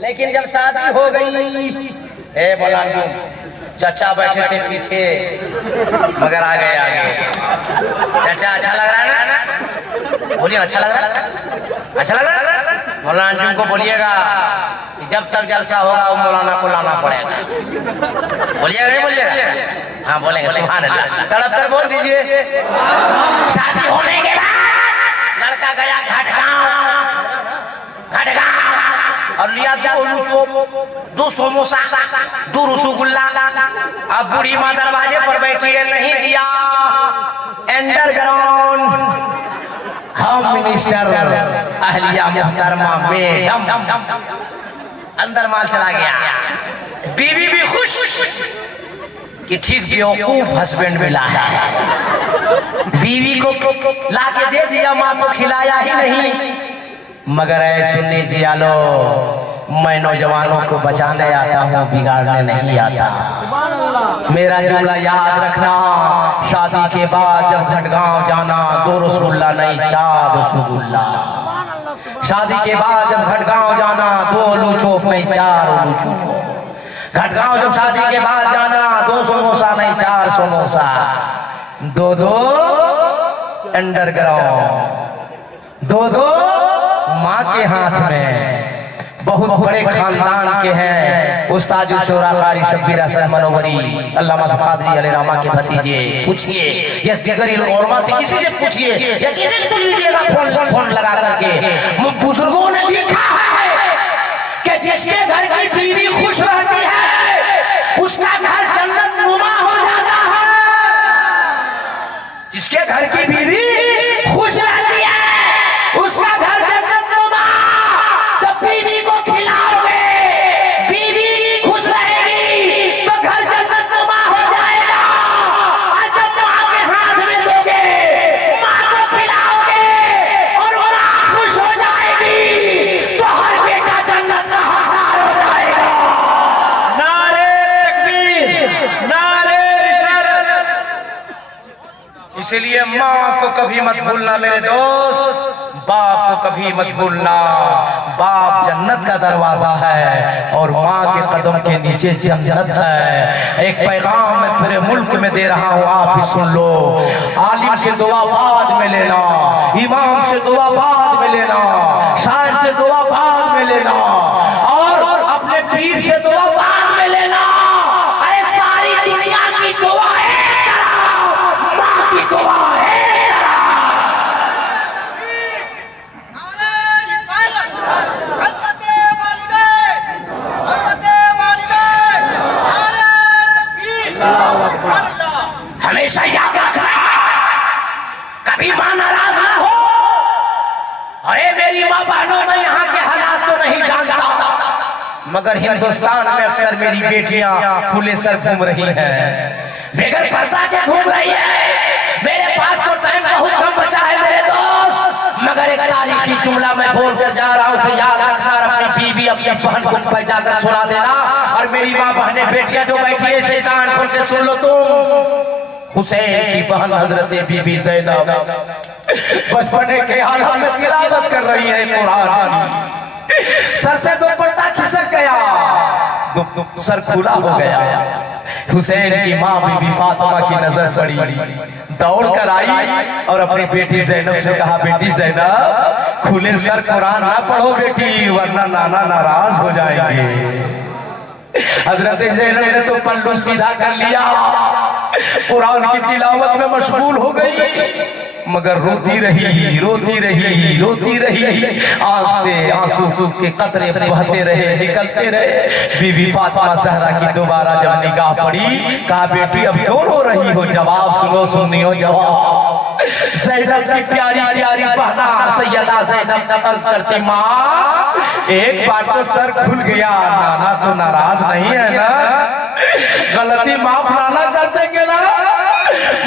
लेकिन जब शादी हो गई, ए मौलाना चाचा बैठे थे पीछे मगर आ गए आगे। चाचा अच्छा लग रहा है ना? बोलिए अच्छा लग रहा है? अच्छा लग रहा है? मौलाना जी को बोलिएगा कि जब तक जलसा होगा वो मौलाना को लाना पड़ेगा। बोलिएगा नहीं बोलिएगा? हाँ बोलेंगे, सुभान अल्लाह। तड़प कर बोल दीजिए। शादी होने के बाद लड़का गया घटगांव और लिया 2 आलू चॉप, 2 समोसा, 2 रसगुल्ला। अब बूढ़ी माँ दरवाजे पर बैठी है, नहीं दिया। अंडरग्राउंड होम मिनिस्टर अहलिया मोहतरमा मैडम अंदर माल चला गया। बीवी भी खुश कि ठीक बेवकूफ हस्बैंड मिला है। बीवी को लाके दे दिया, माँ को खिलाया ही नहीं। मगर ऐ सुन्नी जी आलो, मैं नौजवानों को बचाने आता हूँ, बिगाड़ने नहीं आता। मेरा जुमला याद रखना, शादी के बाद जब घटगांव जाना 2 रसगुल्ला नहीं 4 रसगुल्ला। शादी के बाद जब घटगांव जाना 2 आलू चॉप नहीं 4 आलू चॉप। घटगांव जब शादी के बाद जाना 2 समोसा नहीं 4 समोसा। 2 अंडरग्राउंड, 2 माँ के हाथ में। बहुत बड़े खानदान के हैं, उस्ताद शोरा कारी शब्बीर हसन मनोवरी अल्लामा कादरी अलैहिर्रहमा के भतीजे। पूछिए या दिगरी उलमा से किसी से पूछिए या किसी से पूछ लीजिएगा फोन लगा करके। बुजुर्गों ने लिखा है कि जिसके घर की बीवी खुश रहती है उसका घर जन्नत नुमा हो जाता है। जिसके घर की बीवी खुश रहती है उसका घर जन्नत नुमा। जब बीवी को खिलाओगे, बीवी खुश रहेगी तो घर जन्नत नुमा हो जाएगा। इसलिए माँ को कभी मत भूलना मेरे दोस्त, बाप को कभी मत भूलना। बाप जन्नत का दरवाजा है और माँ के कदम के नीचे जन्नत है। एक पैगाम मैं पूरे मुल्क में दे रहा हूँ, आप भी सुन लो। आलिम से दुआ बाद में लेना, इमाम से दुआ बाद में लेना, शायर से दुआ बाद में लेना और अपने पीर से दुआ बाद में लेना। अरे सारी दुनिया की दुआ एक तरफ, माँ की दुआ एक तरफ। हमेशा याद रखना, कभी मां नाराज ना हो। अरे मेरी मां बहनों, मैं यहाँ के हालात तो नहीं जानता, मगर हिंदुस्तान में अक्सर मेरी बेटियां खुले सर घूम रही हैं, बगैर पर्दा के घूम रही है। मेरे पास तो टाइम बहुत कम बचा है मेरे दोस्त, मगर एक तारीखी जुमला मैं बोल कर जा रहा हूँ, उसे याद रखना। अपनी बीवी अपनी बहन को पैजाकर सुना देना। और मेरी माँ बहनें बेटियां जो बैठी है, इसे कान खोल के सुन लो तुम। हुसैन की बहन हजरत बीबी ज़ैनब बचपने के हालात में तिलावत कर रही है कुरान। सर से दुपट्टा खिसक गया, सर खुला हो गया। हुसैन की माँ बीबी फातिमा की नजर पड़ी, दौड़ कर आई और अपनी बेटी ज़ैनब से कहा, बेटी ज़ैनब खुले सर कुरान ना पढ़ो बेटी, वरना नाना नाराज हो जाएंगे। हजरत ज़ैनब ने तो पल्लू सीधा कर लिया, कुरान की तिलावत में मशगूल हो गई, मगर रोती रही, रोती रही, रोती रही। आंख से आंसू के कतरे बहते रहे, निकलते रहे। बीबी फातिमा ज़हरा की दोबारा जब निगाह पड़ी, कहा, बेटी अब क्यों रो रही हो? जवाब सुनो, सुनियो जवाब। ज़ैनब की प्यारी प्यारी बहना सैयदा ज़ैनब अर्ज़ करती, माँ एक बार तो सर खुल गया, नाना तो नाराज नहीं है ना? गलती माफ नाना कर देंगे ना?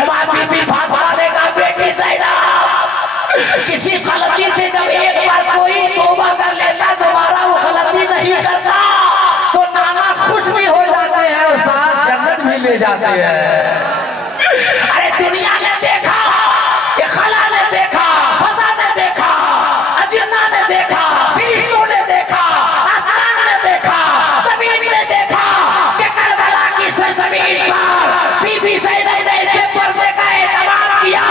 माँ बीबी फातिमा ने कहा, बेटी ज़ैनब किसी गलती से जब एक बार कोई तौबा कर लेता, दोबारा वो गलती नहीं करता, तो नाना खुश भी हो जाते हैं और साथ जन्नत भी ले जाते हैं। अरे दुनिया ने देखा, ये खला ने देखा, फजा ने देखा, अजिन्ना ने देखा, फरिश्तों ने देखा, आसमान ने देखा, जमीन ने देखा कि करबला की सरजमीन पर बीबी ज़ैनब ने इसे पर्दे का एहतमाम किया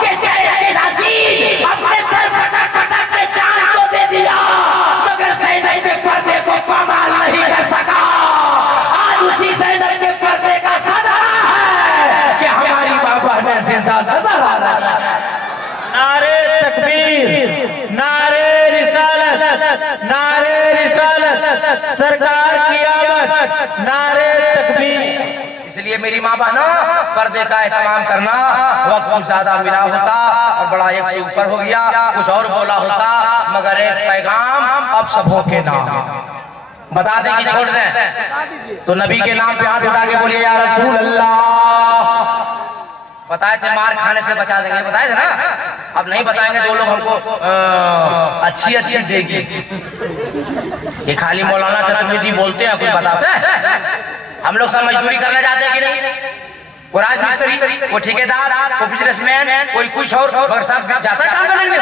कि अपने सर पटक पटक के जान तो दे दिया, मगर ज़ैनब के पर्दे को पामाल नहीं कर सका। आज उसी ज़ैनब के पर्दे का सदका है कि हमारी माँ बहनें जिंदा नजर आ रहा है। नारे तकबीर, नारे रिसालत, नारे रिसालत, सरकार की आमद, नारे तकबीर। इसलिए मेरी माँ बहनों, पर्दे का एहतमाम करना। वक्त कुछ ज्यादा मिला होता और बड़ा एक से ऊपर हो गया, कुछ और बोला होता, मगर एक पैगाम अब सबों के नाम बता दें कि छोड़ दें, तो नबी के नाम पे हाथ उठा के बोलिए, या रसूल अल्लाह। बताए थे मार खाने से बचा देंगे, बताए थे ना? अब नहीं बताएंगे तो लोग हमको अच्छी अच्छी देगी। ये खाली मौलाना तकबीर बोलते हैं, कुछ बताते हैं? हम लोग सब मजदूरी करने जाते हैं कि नहीं? कोई राजमिस्त्री, कोई ठेकेदार, कोई बिजनेसमैन, कोई कुछ और, मगर सब जाता है काम करने।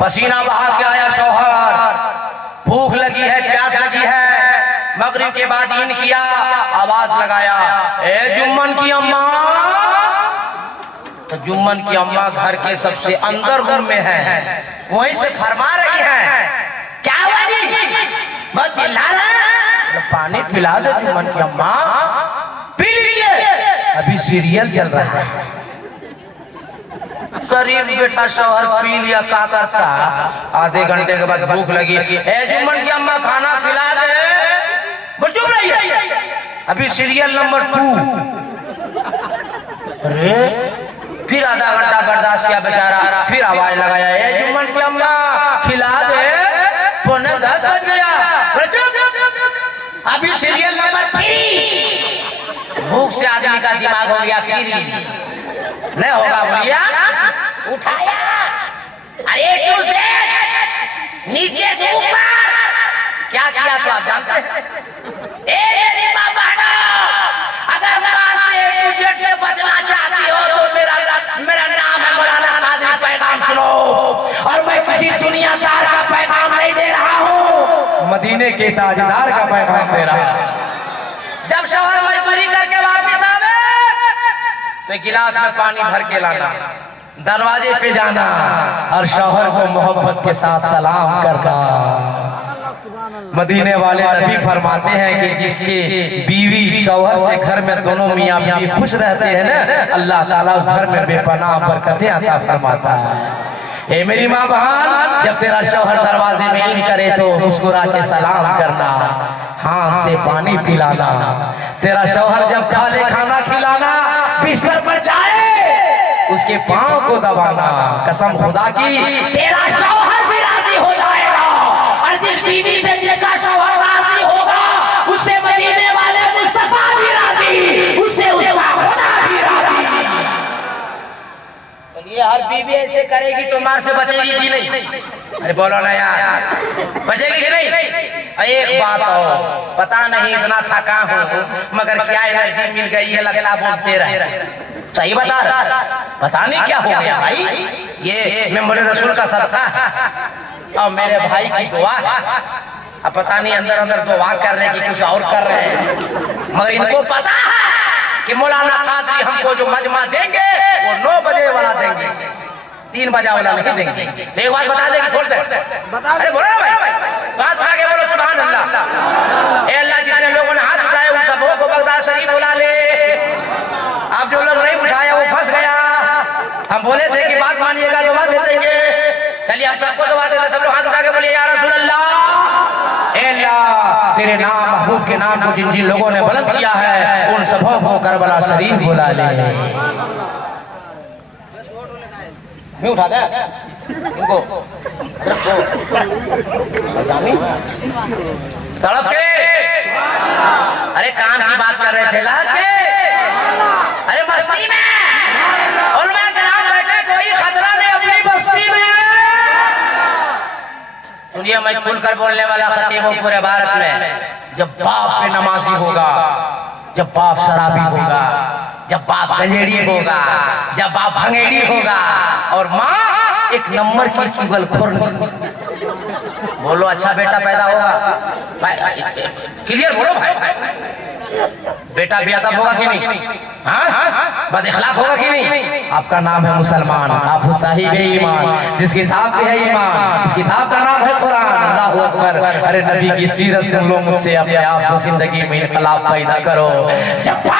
पसीना बहा के आया शौहर, भूख लगी है, प्यास लगी है, मगरिब के बाद ईन किया, आवाज लगाया, ए जुम्मन की अम्मा। तो जुम्मन की अम्मा घर के सबसे अंदर रूम में है, वहीं से फरमा रही है, क्या हुआ जी? बहुत चिल्ला रहा है, पानी पिला दे जुम्मन की अम्मा। पी लीजिए, अभी सीरियल चल रहा है। गरीब बेटा शौहर पी लिया, क्या करता? आधे घंटे के बाद भूख लगी, ए जुम्मन की अम्मा खाना खिला दे। बोल चुप रहिए, अभी सीरियल नंबर 2। अरे फिर आधा घंटा बर्दाश्त किया बेचारा, फिर आवाज लगाया, ए जुम्मन की अम्मा खिला दे, 9:45 बज गया। अभी सीरियल नंबर 3। भूख से आदमी का दिमाग हो गया 3 नहीं होगा, भैया उठाया, अरे क्यों से नीचे से ऊपर क्या किया सो आप जानते हैं? अगर से बचना चाहती हो तो मेरा मदीने के ताजदार का पैगाम दे रहा है। जब शौहर मजदूरी करके वापिस आवे तो गिलास में पानी भर के लाना, दरवाजे पे जाना और शौहर को मोहब्बत के साथ सलाम करना। मदीने वाले नबी फरमाते हैं कि जिसके बीवी शौहर से घर में दोनों मियां बीवी खुश रहते हैं ना, अल्लाह ताला उस घर में बेपनाह बरकतें अता फरमाता है। ए मेरी माँ बहन, जब तेरा शौहर दरवाजे में इन करे तो मुस्कुरा के सलाम करना, हाथ से पानी पिलाना। तेरा शौहर जब खाले खाना खिलाना, बिस्तर पर जाए उसके पांव को दबाना। कसम खुदा की तेरा शौहर भी राजी हो जाएगा, और जिस बीवी से जिसका शौहर राजी होगा उससे मदीने वाले मुस्तफा भी राजी, उससे उसका खुदा भी राजी। बोलिए हर बीवी ऐसे करेगी तो मार से बचेगी कि नहीं? अरे बोलो ना यार, बचेगी कि नहीं? एक बात हो, पता नहीं इतना थका हूँ मगर क्या एनर्जी मिल गई है, लगता बोलते रहे। सही बता रहा, पता नहीं क्या हो गया भाई। ये मेरे रसूल का सदका है और मेरे भाई की दुआ है। अब पता नहीं अंदर अंदर दुआ कर रहे हैं कि कुछ और कर रहे हैं, मगर इनको पता है कि मौलाना कादरी हमको जो मजमा देंगे वो 9 बजे वाला देंगे, 3 बजे वाला नहीं देंगे। तो एक बात बता देंगे, छोड़ दे। अरे बोलो ना भाई, बात उठा के बोलो सुभान अल्लाह। ए अल्लाह, जितने लोगों ने हाथ उठाए उन सबों को बगदाद शरीफ बुला ले। आप जो लोग नहीं उठाया वो फंस गया। हम बोले थे कि बात मानिएगा दुआ दे देंगे, चलिए हम सबको दुआ देते। सब लोग हाथ उठा के बोलिए या रसूल अल्लाह। ए अल्लाह, तेरे नाम महबूब के नाम को जिन जिन लोगों ने बुलंद किया है उन सबों को करबला शरीफ बुला ले। नहीं उठा दे इनको, तड़प के। अरे काम की बात कर रहे थे लाके, अरे मस्ती में उलमा कराम बैठे, कोई खतरा नहीं अपनी बस्ती में। सुनिए, मैं खुलकर बोलने वाला खतीब हूं पूरे भारत में। जब बाप पे नमाजी होगा, जब बाप शराबी होगा, जब बाप गंजेड़ी होगा, जब बाप भंगेड़ी होगा और माँ एक नंबर की चुगलखोर, बोलो अच्छा बेटा पैदा होगा? क्लियर बोलो भाई, बेटा बेअदब होगा कि नहीं? हाँ, बदअखलाक होगा कि नहीं? आपका नाम है मुसलमान, आप साहिब ईमान, जिस किताब पे है ईमान उस किताब का नाम है कुरान। अल्लाह अकबर। अरे नबी की सीरत सुन लो मुझसे, अपने आप को जिंदगी में इनकलाब पैदा करो। जब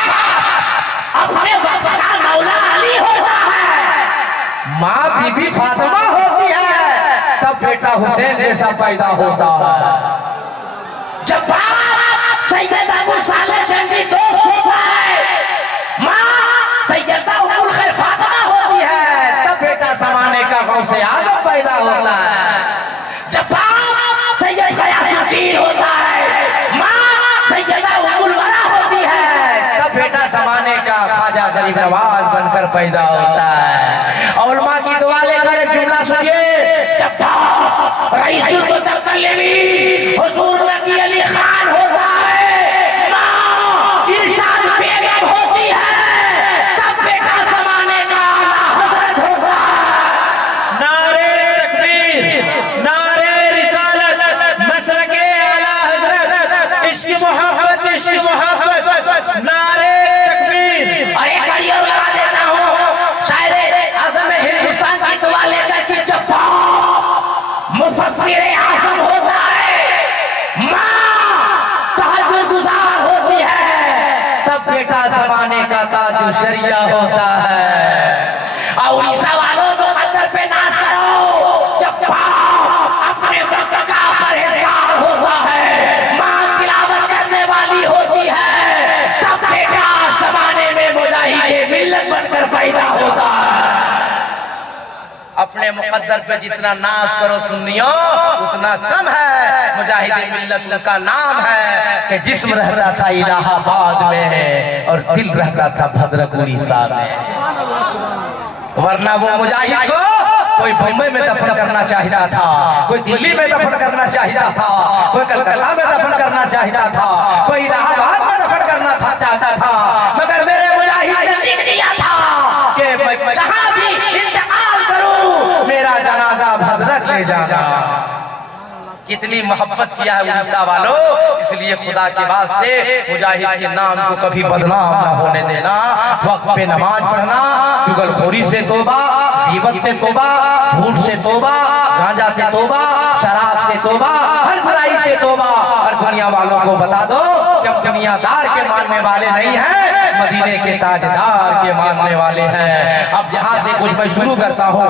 अपने वक्त का मौला अली होता है, माँ बीबी फातिमा होती है, तब बेटा हुसैन जैसा पैदा होता है। जब सैयदा अबू सालेह जंगी दोस्त होता है, माँ सैयदा उम्मुल खैर फातिमा होती है, तब बेटा ज़माने का गौसे आज़म पैदा होता है। जब बाप सैयद गयासुद्दीन होता है, माँ सैयदा उम्मुल वरा होती है, तब बेटा ज़माने का ख्वाजा गरीब नवाज बनकर पैदा होता है। और माँ की दुआ लेकर एक जुमला सुनिए, जब बाप रईसुल मुतकल्लिमीन हुजूर नबी अली खान होता है, इरशाद बेगम होती है, तब बेटा ज़माने का आला हज़रत होगा। नारे तकबीर, नारे रिसालत, मसलके आला हज़रत, इश्क मोहब्बत, इश्क मोहब्बत, नारे तकबीर। और एक घड़ी और लगा देता हूँ, शायरे आज़म हिंदुस्तान की दुआ लेकर कि जब मुफस्सिर आज़म होता है, माँ तहज्जुद गुज़ार होती है, तब बेटा ज़माने का ताजुल शरिया होता है। और उड़ीसा वालों को खतर पे नाज करो, जब बाप अपने वक्त का परहेज़गार होता है, माँ तिलावत करने वाली होती है, तब बेटा ज़माने में मुजाहिद मिल्लत बनकर पैदा होता है। अपने मुकद्दर पे जितना नाज करो सुन्नियों उतना कम है। मुजाहिद मिल्लत उनका नाम है कि जिस्म रहता था इलाहाबाद में और दिल रहता था भद्रक उड़ीसा में। वरना वो मुजाहिद को कोई बम्बई में दफन करना चाहता था, कोई दिल्ली में दफन करना चाहता था, कोई कलकत्ता में दफन करना चाहता था, कोई इलाहाबाद में दफन करना चाहता था, मगर मेरे मुजाहिद ने लिख दिया था कि मैं जहां भी इंतकाल करूं मेरा जनाजा भद्रक ले जाना। कितनी मोहब्बत किया है उड़ीसा वालों। इसलिए खुदा के वास्ते मुजाहिद के नाम को कभी बदनाम ना होने देना। वक्त पे नमाज पढ़ना, चुगलखोरी से तौबा, गीबत से तौबा, झूठ से तौबा, गांजा से तौबा, शराब से तौबा, हर बुराई से तौबा। और दुनिया वालों को बता दो कि हम दुनियादार के मानने वाले नहीं हैं, मदीने के ताजदार के मानने वाले हैं। अब यहाँ से कुछ मैं शुरू करता हूँ।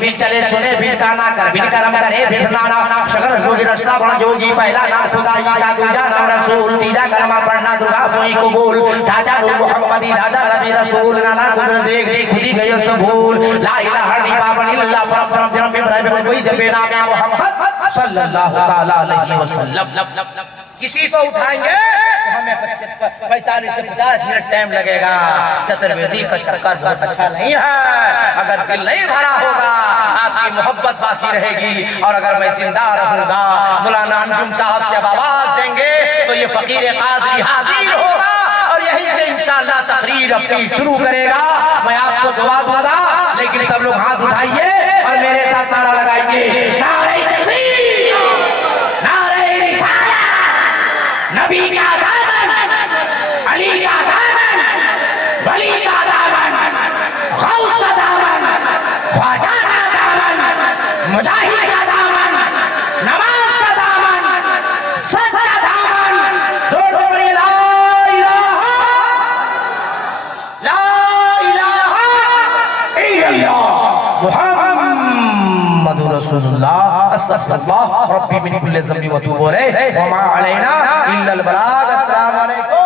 बिन चले सुने बिन का ना कर बिन करम करे बिन नाना शगर जोगी रस्ता बड़ा जोगी। पहला नाम खुदाई का, दूजा नाम रसूल, तीजा कलमा पढ़ना दुआ कोई कबूल। राजा मोहम्मदी राजा नबी रसूल, नाना कुदरत देख देख खुदी गयो सब भूल। ला इलाहा इल्लल्लाह परम परम जन्म इब्राहिम कोई जबे नाम मोहम्मद सल्लल्लाहु ताला अलैहि वसल्लम। किसी को उठाएंगे तो हमें 45 से 50 मिनट टाइम लगेगा। चतुर्वेदी का चक्कर बहुत अच्छा नहीं है। अगर दिल नहीं भरा होगा आपकी मोहब्बत बाकी रहेगी। और अगर मैं जिंदा रहूंगा मौलाना अंजुम साहब से आवाज देंगे तो ये फकीर कादरी हाजिर होगा और यहीं से इंशाअल्लाह तकरीर अपनी शुरू करेगा। मैं आपको दुआ दूंगा, लेकिन सब लोग हाथ उठाइए और मेरे साथ नारा लगाइए। नारे तकबीर, नारे रिसालत, नबी का दामन, अली का दामन, वली का दामन, गौस का दामन, ख्वाजा का दामन, मुजाहिद का दामन, नमाज का दामन, सच का दामन। जोर से बोलिए ला इलाहा इल्लल्लाह मुहम्मदुर रसूलुल्लाह अस्तगफिरुल्लाह रब्बी मिन कुल्ली ज़ंबि व तूबु अलैहि व मा अलैना इल्लल बलाग। अस्सलामु अलैकुम।